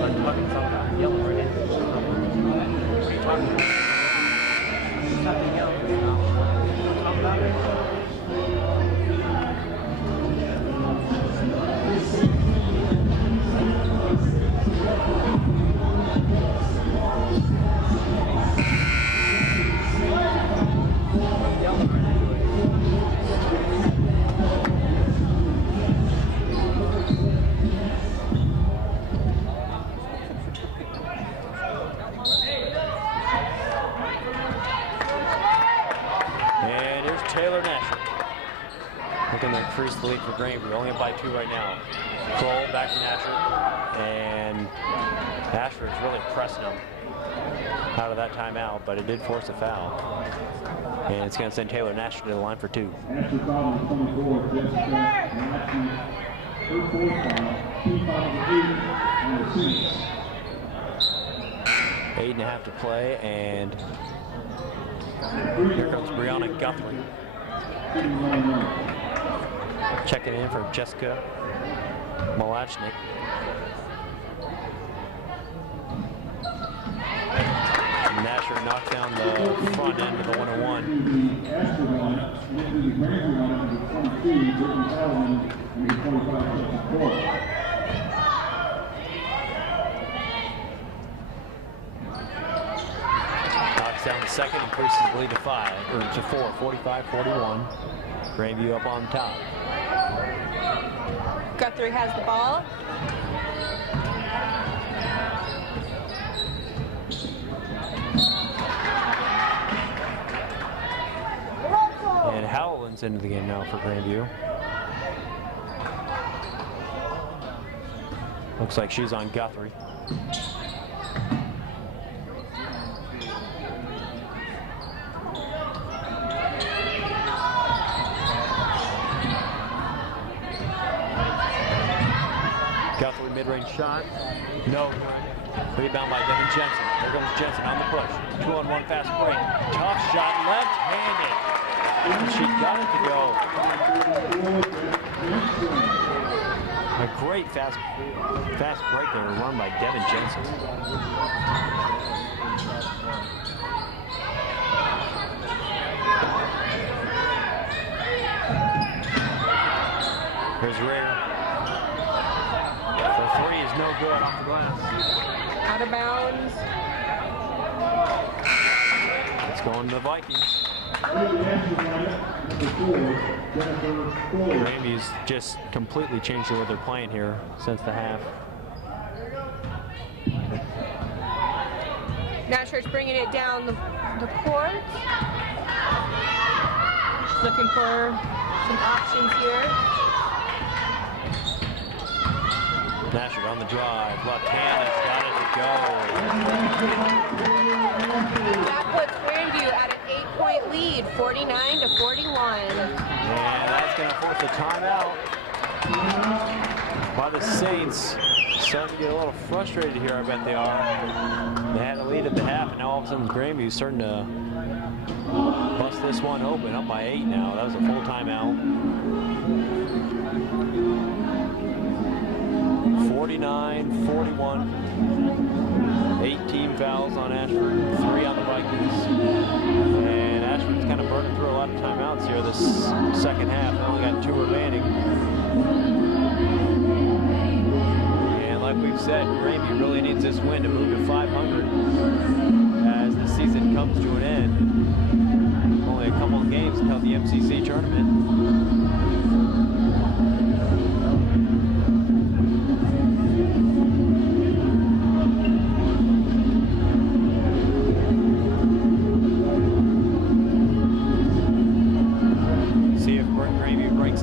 Like talking something. Yelling right now. What are you talking about? There's nothing yelling. Talk louder. Looking to increase the lead for Grandview. Only up by 2 right now. Kroll back to Nasher. And Ashford's really pressing him out of that timeout, but it did force a foul. And it's going to send Taylor Nasher to the line for 2. Ashford foul number 24, Jessica Watson. Her fourth foul, team foul number 8 on the Saints. 8.5 to play, and here comes Brianna Guthrie. Checking in for Jessica Malachnik. Nasher knocks down the front end of the 101. Knocks down the second, increases the lead to 4, 45-41. Grandview up on top. Guthrie has the ball. offense into the game now for Grandview. Looks like she's on Guthrie. Guthrie mid-range shot. No good. Rebound by Devin Jensen. There goes Jensen on the push. 2-on-1 fast break. Tough shot, left-handed. And she got it to go. A great fast break there, run by Devin Jensen. Here's Ray. The three is no good off the glass. Out of bounds. It's going to the Vikings. Grandview's just completely changed the way they're playing here since the half. Nashford's bringing it down the court. She's looking for some options here. Ashford on the drive, left-handed, got it to go. That puts Grandview at an 8-point lead, 49-41. And that's going to force a timeout by the Saints. Starting to get a little frustrated here, I bet they are. They had a lead at the half, and now all of a sudden Grandview's starting to bust this one open, up by 8 now. That was a full timeout. 49-41. 18 fouls on Ashford, 3 on the Vikings. And Ashford's kind of burning through a lot of timeouts here this second half. They only got 2 remaining. And like we've said, Grandview really needs this win to move to 500 as the season comes to an end. Only a couple of games until the MCC tournament.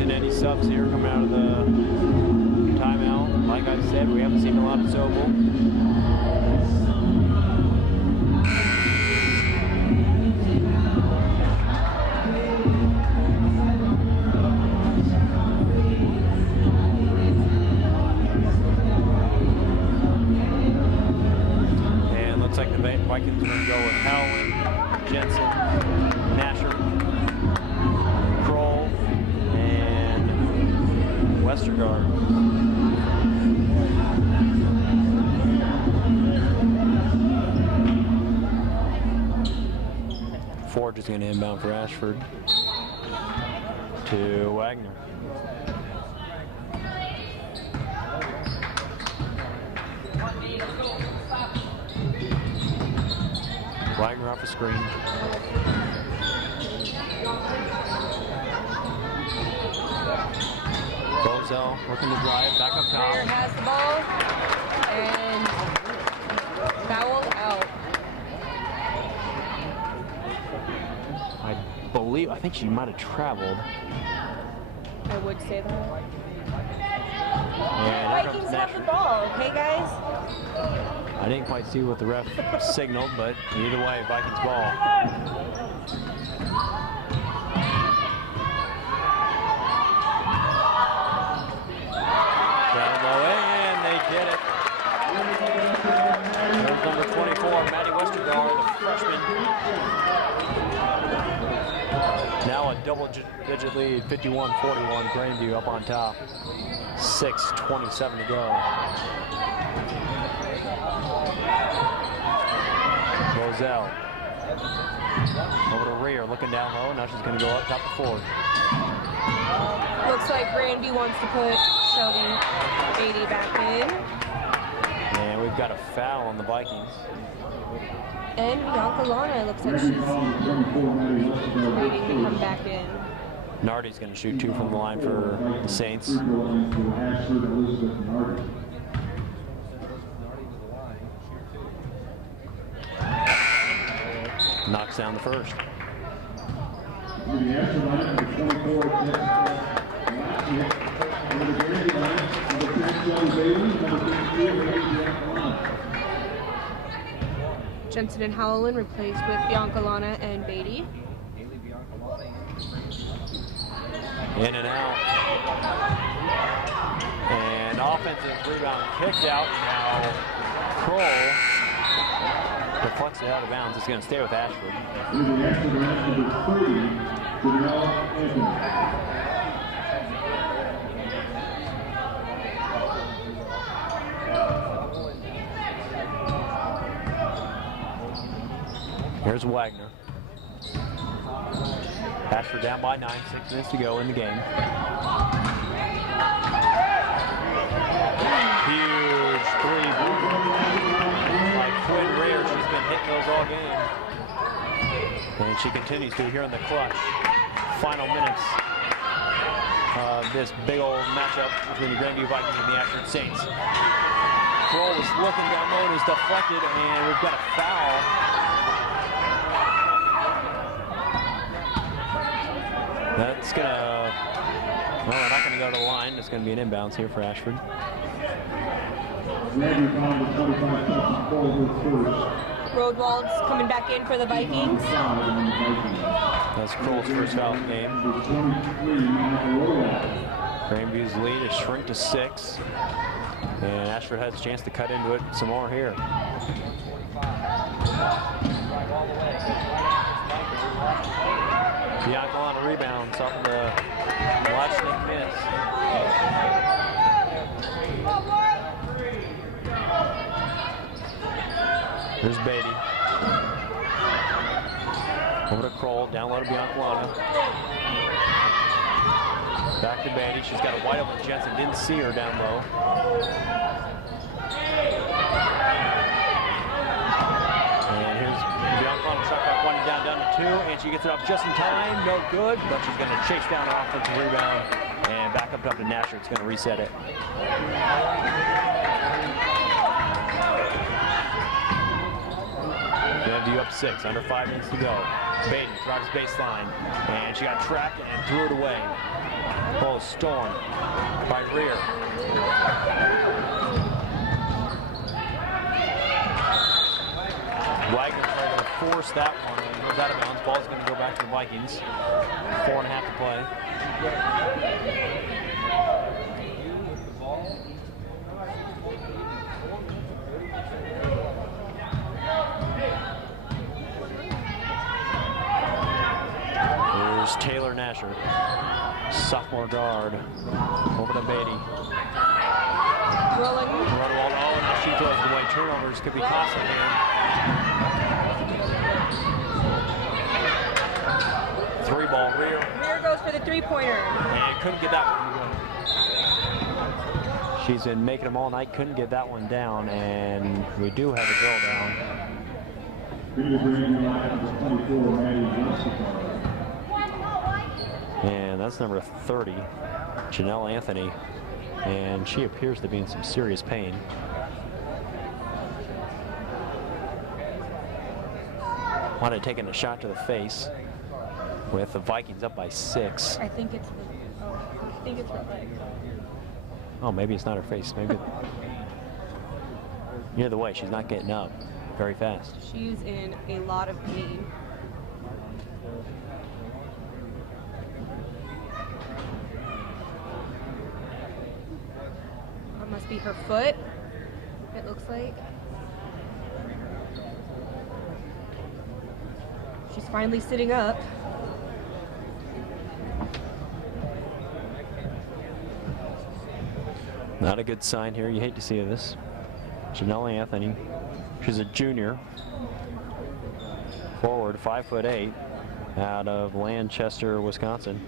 Any subs here coming out of the timeout. Like I said, we haven't seen a lot of Sobel. And looks like the Vikings are going to go with Howland, Jensen, Nasher, Kroll, Westergaard. Forge is going to inbound for Ashford to Wagner. Wagner off a screen. Bozell working to drive, back up top. Mayer has the ball, and fouled out. I think she might have traveled. I would say that. Yeah, Vikings have the ball, okay guys? I didn't quite see what the ref signaled, but either way, Vikings ball. Get it. There's number 24, Maddie Westergaard, the freshman. Now a double-digit lead, 51-41. Grandview up on top. 6:27 to go. Roselle. Over to Rear, looking down low. Now she's going to go up top the floor. Looks like Grandview wants to put Shelby Beatty back in. And we've got a foul on the Vikings. And Bianca Lana looks like she's waiting to come back in. Nardi's going to shoot 2 from the line for the Saints. Knocks down the first. Over the Ashford line, number 24, last hit. Over the Granby line, number 10, Shelly Bailey, number 53, Bianca Lana. Jensen and Howland replaced with Bianca Lana and Beatty. In and out. And offensive rebound kicked out. Now Kroll deflects it out of bounds. It's going to stay with Ashford. Over the Ashford line, number 30, Janelle Anthony. Here's Wagner. Ashford down by 9, 6 minutes to go in the game. Huge three by Quinn Rear. She's been hitting those all game. And she continues to here in the clutch. Final minutes of this big old matchup between the Grandview Vikings and the Ashford Saints. Kroll is looking down low and is deflected, and we've got a foul. That's gonna, well, they're not gonna go to the line. It's gonna be an inbounds here for Ashford. Roadwald's coming back in for the Vikings. That's Kroll's first foul of the game. Grandview's lead has shrunk to 6. And Ashford has a chance to cut into it some more here. Bianca on a rebound, something to watch them miss. Here's Beatty. Over to Kroll, down low to Bianca. Back to Beatty. She's got a wide open Jensen. Didn't see her down low. And here's Bianca shot clock winding down to 2, and she gets it off just in time. No good, but she's going to chase down an offensive rebound and back up to Nasher. It's going to reset it. Grandview up 6, under 5 minutes to go. Beatty drives baseline, and she got tracked and threw it away. Ball is stormed by Rear. Wagner trying to force that one. It goes out of bounds. Ball's going to go back to the Vikings. 4.5 to play. Here's Taylor Nasher, sophomore guard, over to Beatty. Rolling. Oh, and she throws it away. Turnovers could be costly here. 3-ball Rear. Rear goes for the three-pointer. And couldn't get that one. She's been making them all night, couldn't get that one down, and we do have a girl down. And that's number 30, Janelle Anthony, and she appears to be in some serious pain. Wanted taking a shot to the face with the Vikings up by 6. I think it's her leg. Oh, maybe it's not her face. Maybe. Either way, she's not getting up very fast. She's in a lot of pain. That must be her foot, it looks like. She's finally sitting up. Not a good sign here. You hate to see this. Janelle Anthony. She's a junior. Forward, 5'8", out of Lancaster, Wisconsin.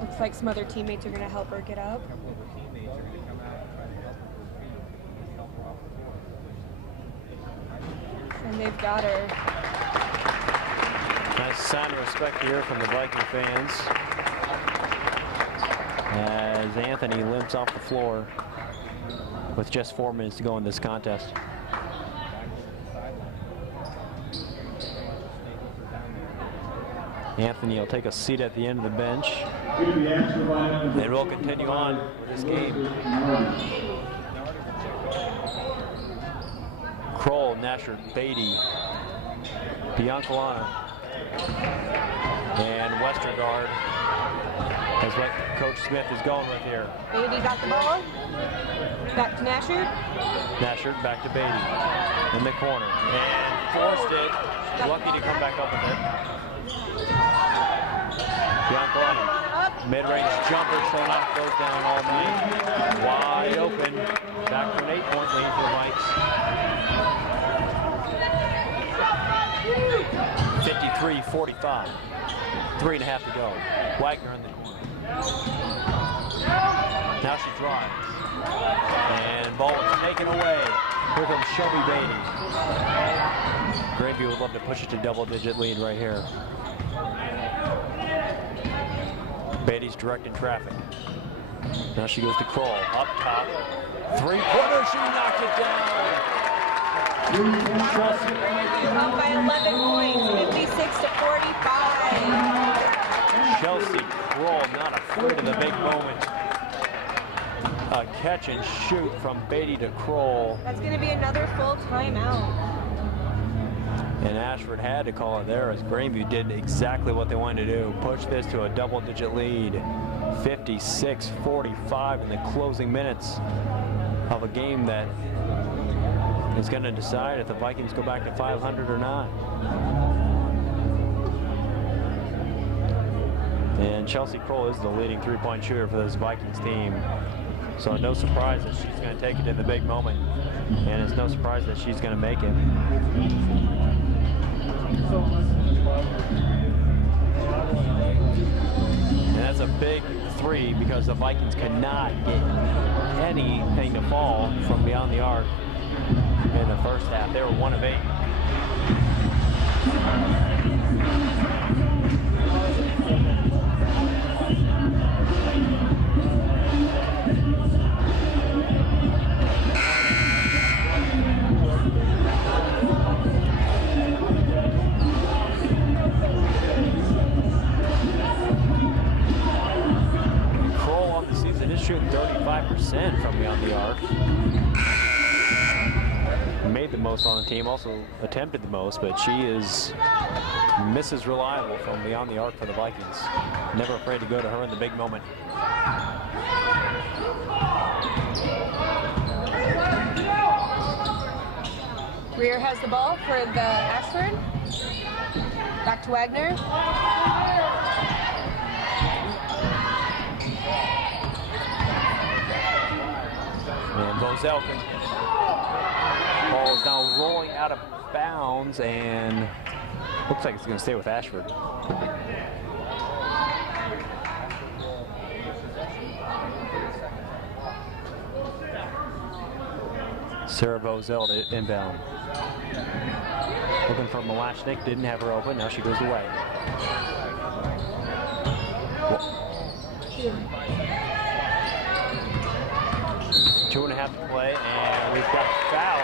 Looks like some other teammates are going to help her get up. And they've got her. Nice sign of respect here from the Viking fans as Anthony limps off the floor with just 4 minutes to go in this contest. Anthony will take a seat at the end of the bench. And we'll continue on with this game. Kroll, Nasher, Beatty, Biancalana, and Westergaard is what Coach Smith is going with here. Beatty got the ball. Back to Nasher. Nasher back to Beatty in the corner. And forced it. Lucky to come back up with it. Biancalana, mid-range jumper, so not goes down all night. Wide open. Back to an 8-point lead for the Vikes. 53-45. 3.5 to go. Wagner in the corner. Now she drives. And ball is taken away. Here comes Shelby Beatty. Grandview would love to push it to double-digit lead right here. Beatty's directing traffic. Now she goes to Kroll. Up top. Three-pointer. She knocked it down. Up by 11 points, 56-45. Chelsea Kroll not afraid of the big moment. A catch and shoot from Beatty to Kroll. That's going to be another full timeout. And Ashford had to call it there as Grandview did exactly what they wanted to do. Push this to a double-digit lead. 56-45 in the closing minutes of a game that is going to decide if the Vikings go back to 500 or not. And Chelsea Kroll is the leading three-point shooter for this Vikings team. So no surprise that she's going to take it in the big moment. And it's no surprise that she's going to make it. And that's a big three because the Vikings cannot get anything to fall from beyond the arc in the first half. They were 1 of 8. Shooting 35% from beyond the arc. Made the most on the team, also attempted the most, but she is Mrs. Reliable from beyond the arc for the Vikings. Never afraid to go to her in the big moment. Rear has the ball for the Ashford. Back to Wagner. And Bozelkin. Ball is now rolling out of bounds and looks like it's going to stay with Ashford. Sarah Bozel to inbound. Looking for Malashnik, didn't have her open, now she goes away. 2.5 to play, and we've got a foul.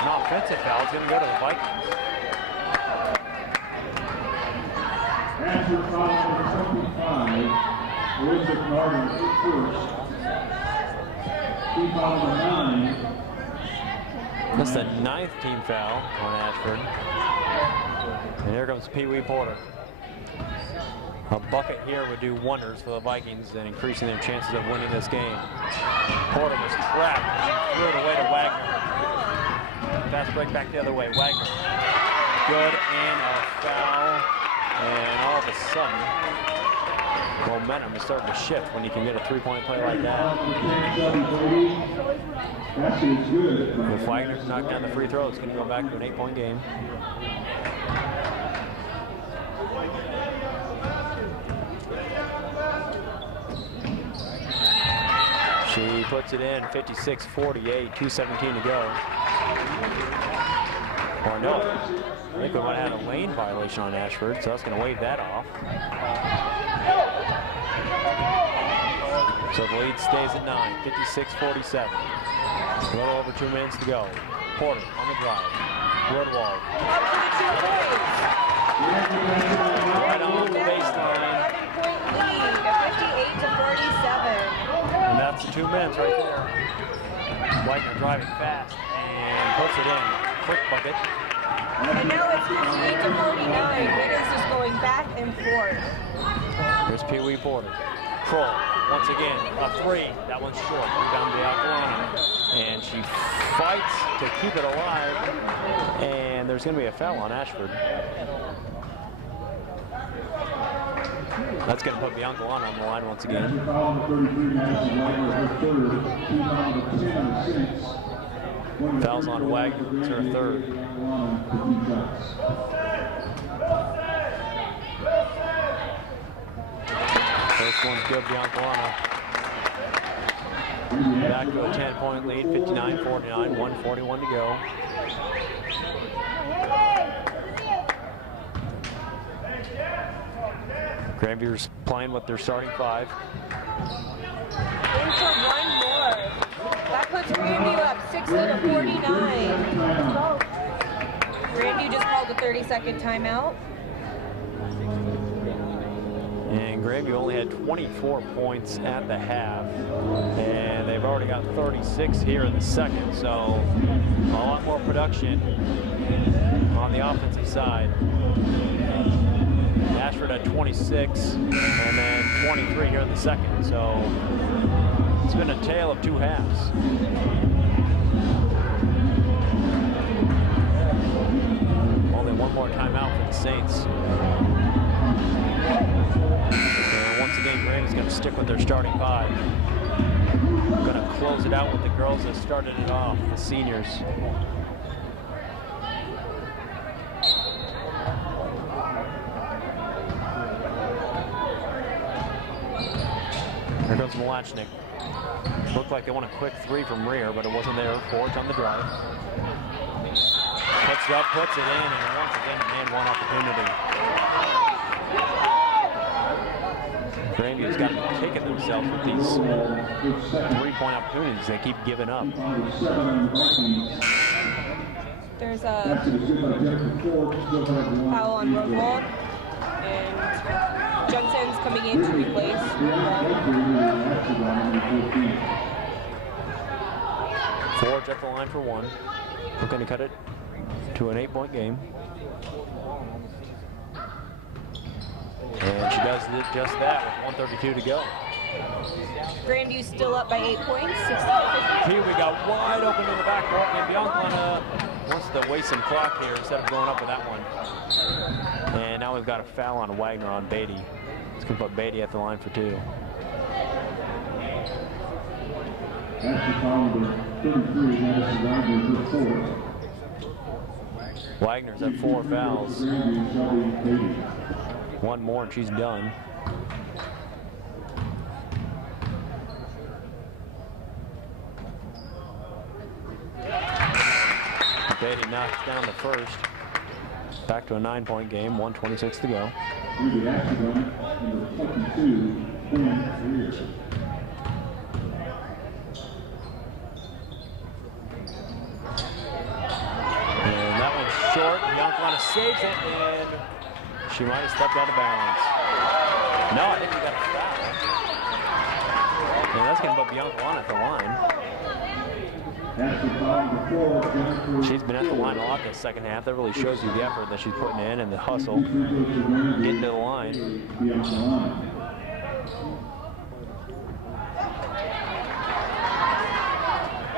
An offensive foul. It's going to go to the Vikings. After foul number 25, Elizabeth Martin first. Team foul number 9. That's the 9th team foul on Ashford. And here comes Pee Wee Porter. A bucket here would do wonders for the Vikings and increasing their chances of winning this game. Porter was trapped. She threw it away to Wagner. Fast break back the other way. Wagner. Good and a foul. And all of a sudden, momentum is starting to shift when you can get a three-point play like that. If Wagner can knock down the free throw, it's going to go back to an 8-point game. She puts it in, 56-48, 2:17 to go. Or no, I think we might have had a lane violation on Ashford, so that's going to wave that off. So the lead stays at 9, 56-47. A little over 2 minutes to go. Porter on the drive. Woodwall. Up for the 2 points. Right on the baseline. 11-point lead, 58-47. And that's the 2 minutes right there. Wagner driving fast and puts it in. Quick bucket. And now it's 58-49. Wiggins just going back and forth. Here's Pee Wee Porter. Kroll, once again, a 3. That one's short. Down the outline. And she fights to keep it alive. And there's going to be a foul on Ashford. That's going to put Bianca on the line once again. Fouls on Wagner. It's her 3rd. First one's good, Biancalana. Back to a 10-point lead, 59-49, 1:41 to go. Grandview's playing with their starting 5. In for one more. That puts Grandview up 60-49. Grandview just called a 30-second timeout. And Grandview only had 24 points at the half, and they've already got 36 here in the second, so a lot more production on the offensive side. Ashford had 26 and then 23 here in the second, so it's been a tale of 2 halves. Only one more timeout for the Saints. And once again, Graham is going to stick with their starting 5. Going to close it out with the girls that started it off, the seniors. Here comes Malachnik. Looked like they want a quick 3 from rear, but it wasn't there. Forge on the drive. Puts it up, puts it in, and once again, an and 1 opportunity. Grandview's got to be kicking themselves with these 3-point opportunities they keep giving up. There's a foul on Rogold, and Johnson's coming in to replace. Forge at the line for 1. Looking to cut it to an 8-point game. And she does just that with 1:32 to go. Grandview's still up by 8 points, 60-50. Here we got wide open in the backcourt, and Biancalana wants to waste some clock here instead of going up with that one. And now we've got a foul on Wagner on Beatty. It's going to put Beatty at the line for 2. Wagner's at 4 fouls. 1 more and she's done. Beatty knocks down the first. Back to a 9-point game, 1:26 to go. And that one's short. Biancalana saves it, and she might have stepped out of bounds. No, I think we got a foul. And that's going to put Biancalana at the line. She's been at the line a lot this second half. That really shows you the effort that she's putting in and the hustle. Getting to the line.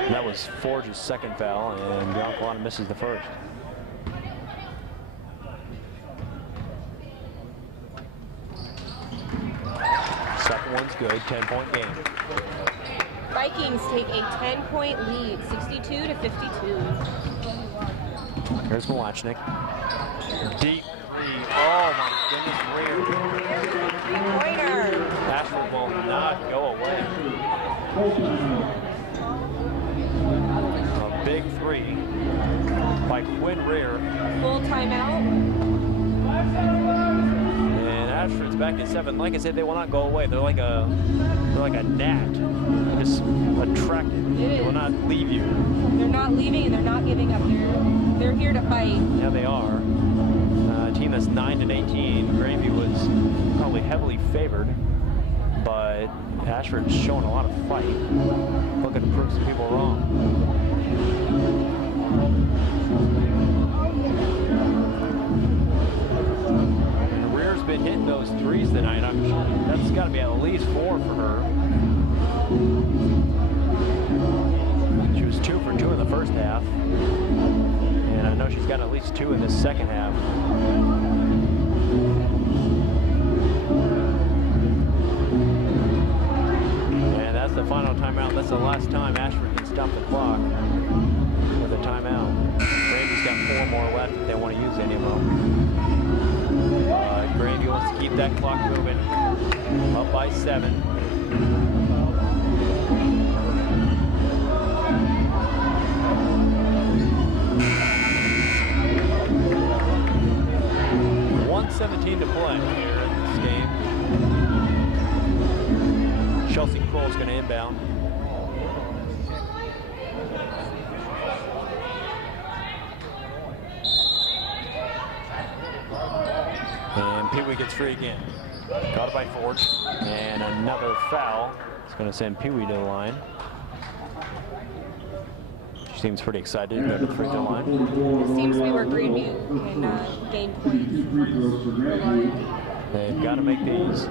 That was Forge's second foul, and Biancalana misses the first. Second one's good, 10-point game. Vikings take a 10-point lead, 62-52. Here's Malachnik. Deep 3. Oh my goodness, rear. Three-pointer. Ashford will not go away. A big 3 by Quinn Rear. Full timeout. And Ashford's back at 7. Like I said, they will not go away. They're like a gnat. Just attracted. They will not leave you. They're not leaving and they're not giving up. They're here to fight. Yeah, they are. A team team that's 9-18. Grandview was probably heavily favored, but Ashford's showing a lot of fight, looking to prove some people wrong. And Rear's been hitting those threes tonight. That's got to be at least 4 for her. She was 2 for 2 in the first half, and I know she's got at least 2 in this second half. And that's the final timeout. That's the last time Ashford can stop the clock with a timeout. Grandview's got 4 more left if they want to use any of them. Grandview wants to keep that clock moving. Up by 7. .17 to play here in this game. Chelsea Kroll's going to inbound. And Pee Wee gets free again. Caught it by Forge. And another foul. It's going to send Pee Wee to the line. She seems pretty excited to go to the free throw line. It seems to be where Grandview can gain points. They've got to make these.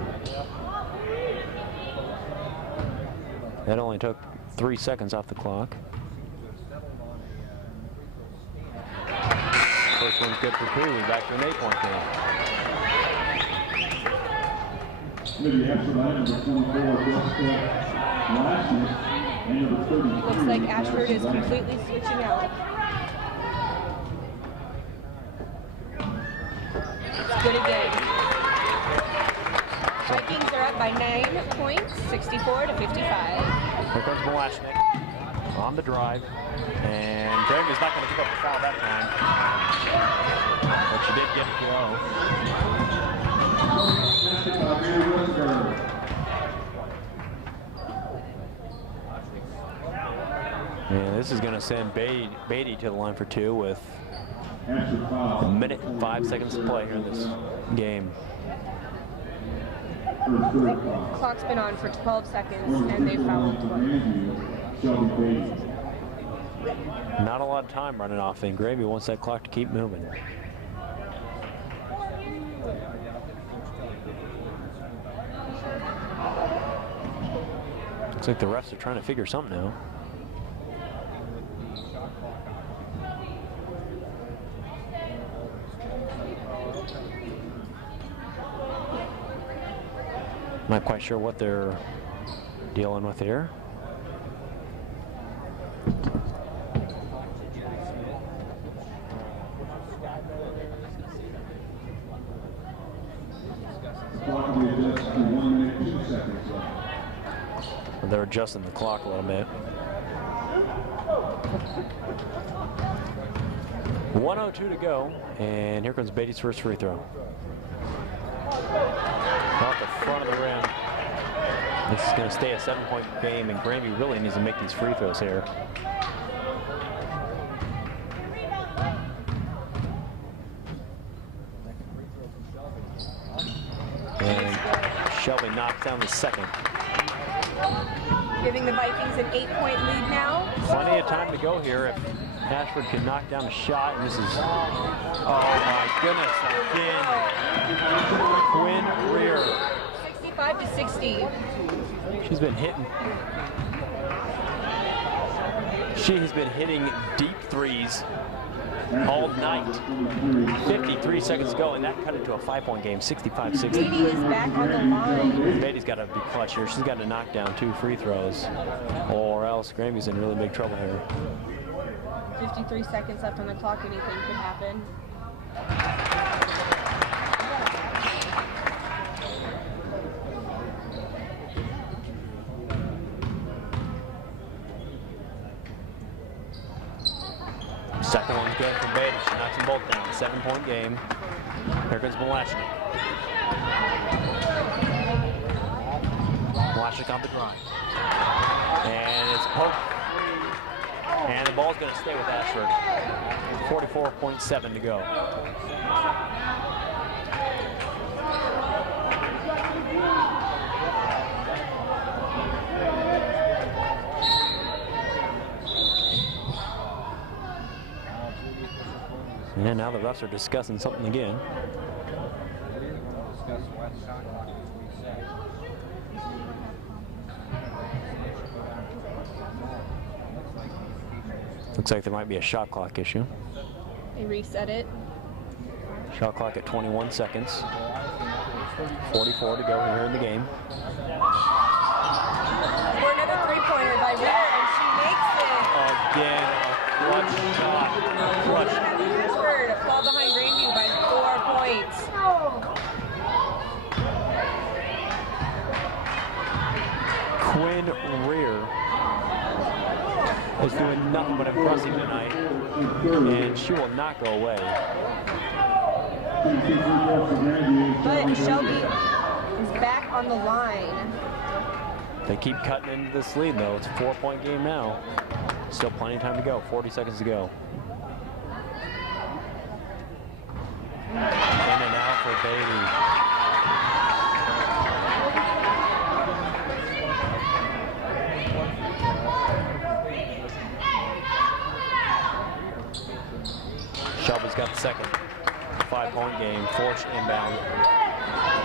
That only took 3 seconds off the clock. First one's good for Pee Wee, back to an 8-point game. Looks like Ashford is completely switching out. It's good again. Vikings are up by 9 points, 64-55. Here comes Malashnik on the drive. And Grandview's not going to pick up the foul that time. But she did get it to go. And this is going to send Beatty to the line for 2 with a minute and 5 seconds to play here in this game. The clock's been on for 12 seconds and they fouled twice. Not a lot of time running off, and Grandview wants that clock to keep moving. Looks like the refs are trying to figure something out. Not quite sure what they're dealing with here. They're adjusting the clock a little bit. 1:02 to go, and here comes Beatty's first free throw. Off the front of the rim. This is going to stay a 7-point game, and Grandview really needs to make these free throws here. And Shelby knocks down the second. Giving the Vikings an 8-point lead now. Plenty of time to go here if Ashford can knock down a shot, and this is, oh my goodness, again, Quinn Rear. 65-60. She's been hitting. She has been hitting deep threes all night. 53 seconds to go, and that cut it to a 5-point game, 65-60. Beatty is back on the line. Beatty's got to be clutch here. She's got to knock down 2 free throws, or else Grandview's in really big trouble here. 53 seconds left on the clock, anything could happen. Second one's good for Beatty. She knocks them both down. 7-point game. Here comes Malashnik. Malashnik on the drive. And it's poked. And the ball's going to stay with Ashford. 44.7 to go. And now the refs are discussing something again. Looks like there might be a shot clock issue. They reset it. Shot clock at 21 seconds. 44 to go here in the game. For another three-pointer by Rita, and she makes it. Again, a clutch shot. Clutch. Ashford fall behind Grandview by 4 points. Quinn Rear is doing nothing but impressing tonight, and she will not go away. But Shelby is back on the line. They keep cutting into this lead, though. It's a 4-point game now. Still plenty of time to go. 40 seconds to go. In and out for Beatty. Shelby's got the second. 5-point game, forced inbound.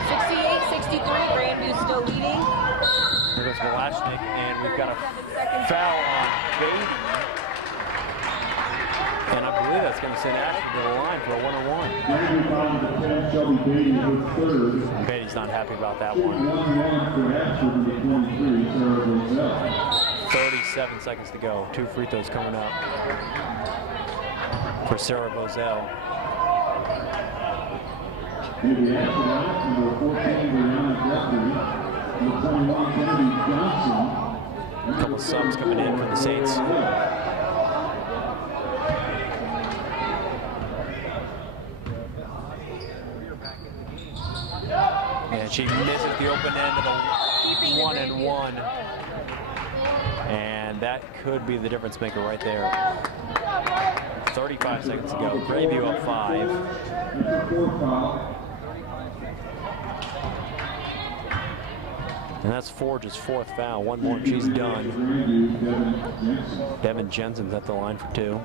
68-63, Grandview's still leading. Here goes Malashnik, and we've got a foul on Beatty. And I believe that's going to send Ashford to the line for a 1-on-1. Beatty's not happy about that one. 37 seconds to go. 2 free throws coming up for Sarah Bozell. A couple subs coming in for the Saints. And she misses the open end of a 1-and-1. And that could be the difference maker right there. 35 seconds to go. Grandview up 5. And that's Forge's 4th foul. One more and she's done. Devin Jensen's at the line for 2.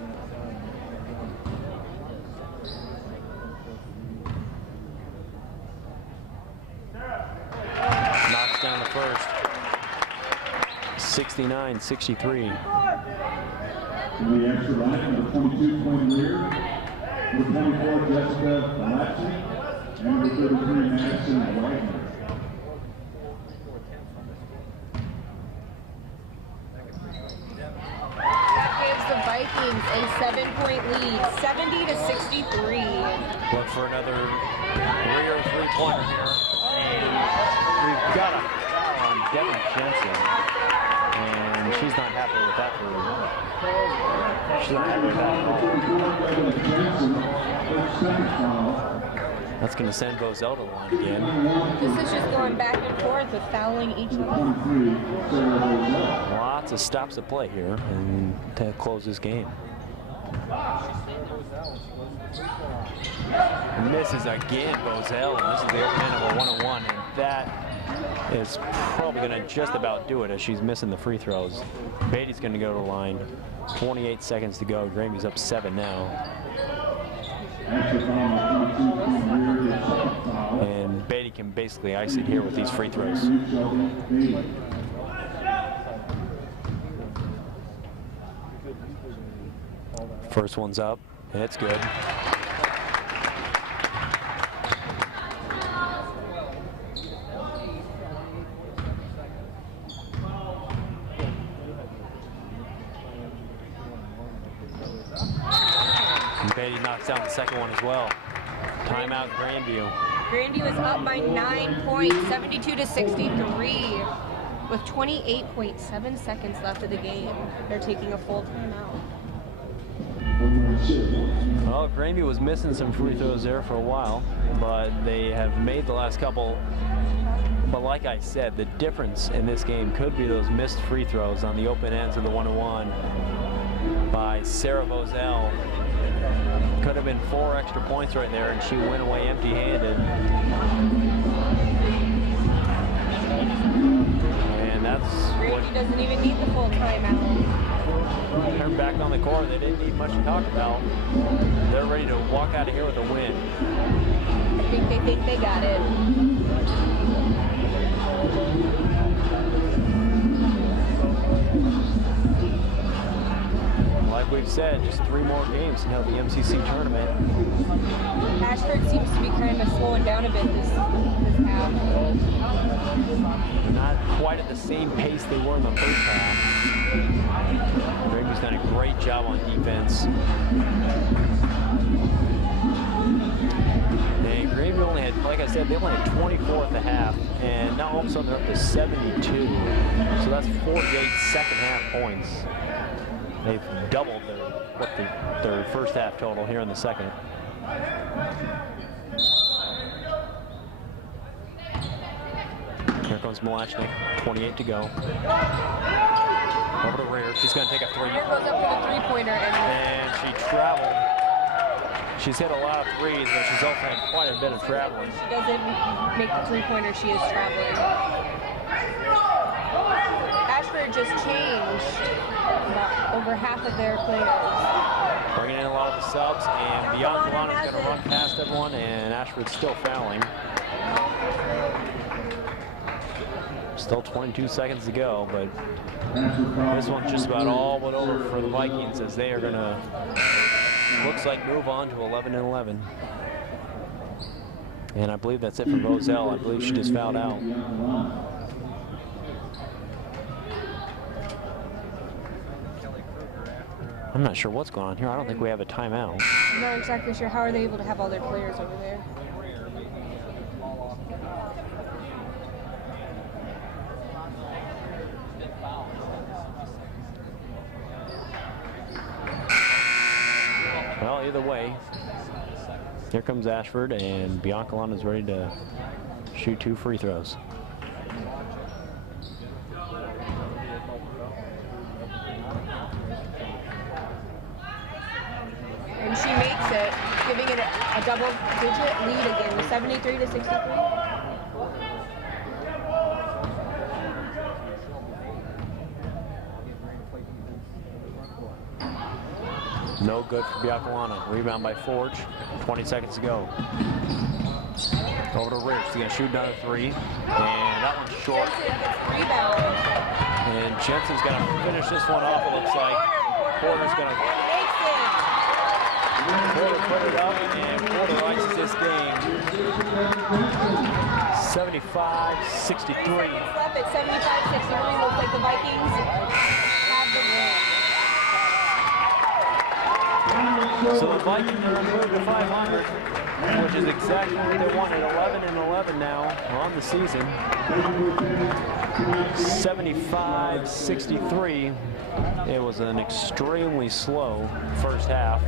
Knocks down the first. 69-63. In the extra line, number 22, Quinn Lear. Number 24, Jessica Latchy. And number 33, Madison Wagner. That gives the Vikings a 7-point lead, 70-63. Look for another rear 3-pointer here. And we've got a foul on Devin Jensen. And she's not happy with that move. She's not happy with that. That's going to send Bozell to the line again. This is just going back and forth with fouling each other. Lots of stops to play here and to close this game. Misses again, Bozell. And this is the open end of a 1-on-1, and that is probably going to just about do it as she's missing the free throws. Beatty's going to go to the line. 28 seconds to go. Grandview's up 7 now. And Beatty can basically ice it here with these free throws. First one's up, and it's good. And Beatty knocks down the second one as well. Timeout, Grandview. Grandview is up by 9 points, 72-63, with 28.7 seconds left of the game. They're taking a full timeout. Well, Grandview was missing some free throws there for a while, but they have made the last couple. But like I said, the difference in this game could be those missed free throws on the open ends of the 1-on-1 by Sarah Bozell. Could have been 4 extra points right there, and she went away empty-handed. And that's that's what Grandview doesn't even need the full timeout. they're back on the court. They didn't need much to talk about. They're ready to walk out of here with a win. I think they got it. Like we've said, just 3 more games until the MCC tournament. Ashford seems to be kind of slowing down a bit this half. Not quite at the same pace they were in the first half. Grandview's done a great job on defense. And Grandview only had, like I said, they only had 24 at the half, and now all of a sudden they're up to 72. So that's 48 second half points. They've doubled their first half total here in the second. Here comes Malachnik, 28 to go. Over to Rear, she's gonna take a 3. Here goes up for the three-pointer, And she traveled. She's hit a lot of threes, but she's also had quite a bit of traveling. she doesn't make the three-pointer, she is traveling. Ashford just changed about over half of their players. Bringing in a lot of the subs, and Bianca Lana's gonna run past everyone, and Ashford's still fouling. Still 22 seconds to go, but this one's just about all but over for the Vikings, as they are gonna, looks like, move on to 11-11. And I believe that's it for Roselle. I believe she just fouled out. I'm not sure what's going on here. I don't think we have a timeout. I'm not exactly sure how are they able to have all their players over there. Well, either way, here comes Ashford, and Bianca Lana's ready to shoot 2 free throws. And she makes it, giving it a double-digit lead again, 73-63. No good for Bianca Lana. Rebound by Forge. 20 seconds to go. Over to Rich. He's going to shoot another 3. And that one's short. Rebound. And Jensen's going to finish this one off, it looks like. Porter's going to put it up, and Porter ices this game. 75-63. Left at 75-63. Looks like the Vikings have the win. So the Vikings are moved to 500, which is exactly what they wanted. 11-11 now on the season. 75-63. It was an extremely slow first half.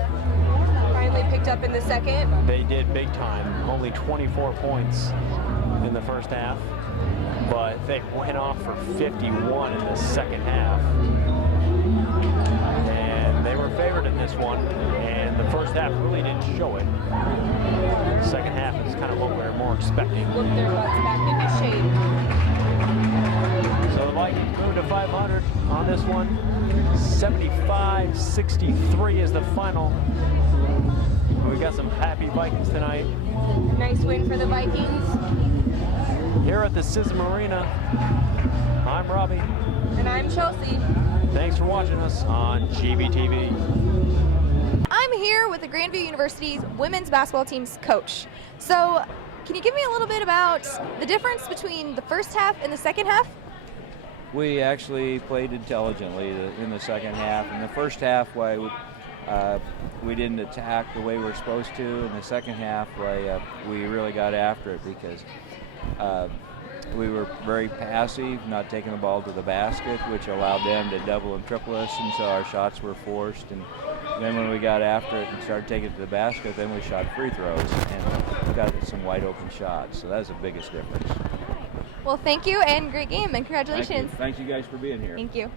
Finally picked up in the second. They did big time. Only 24 points in the first half, but they went off for 51 in the second half. And they were favored in this one, and the first half really didn't show it. The second half is kind of what we were more expecting. Look their butts back into shape. So the Vikings moved to 500 on this one. 75-63 is the final. We got some happy Vikings tonight. Nice win for the Vikings. Here at the Sism Arena, I'm Robbie. And I'm Chelsea. Thanks for watching us on GBTV. I'm here with the Grandview University's women's basketball team's coach. So, can you give me a little bit about the difference between the first half and the second half? We actually played intelligently in the second half. In the first half, we didn't attack the way we were supposed to. In the second half, we really got after it because we were very passive, not taking the ball to the basket, which allowed them to double and triple us, and so our shots were forced. And then when we got after it and started taking it to the basket, then we shot free throws and got some wide open shots. So that's the biggest difference. Well, thank you, and great game, and congratulations. Thank you guys for being here. Thank you.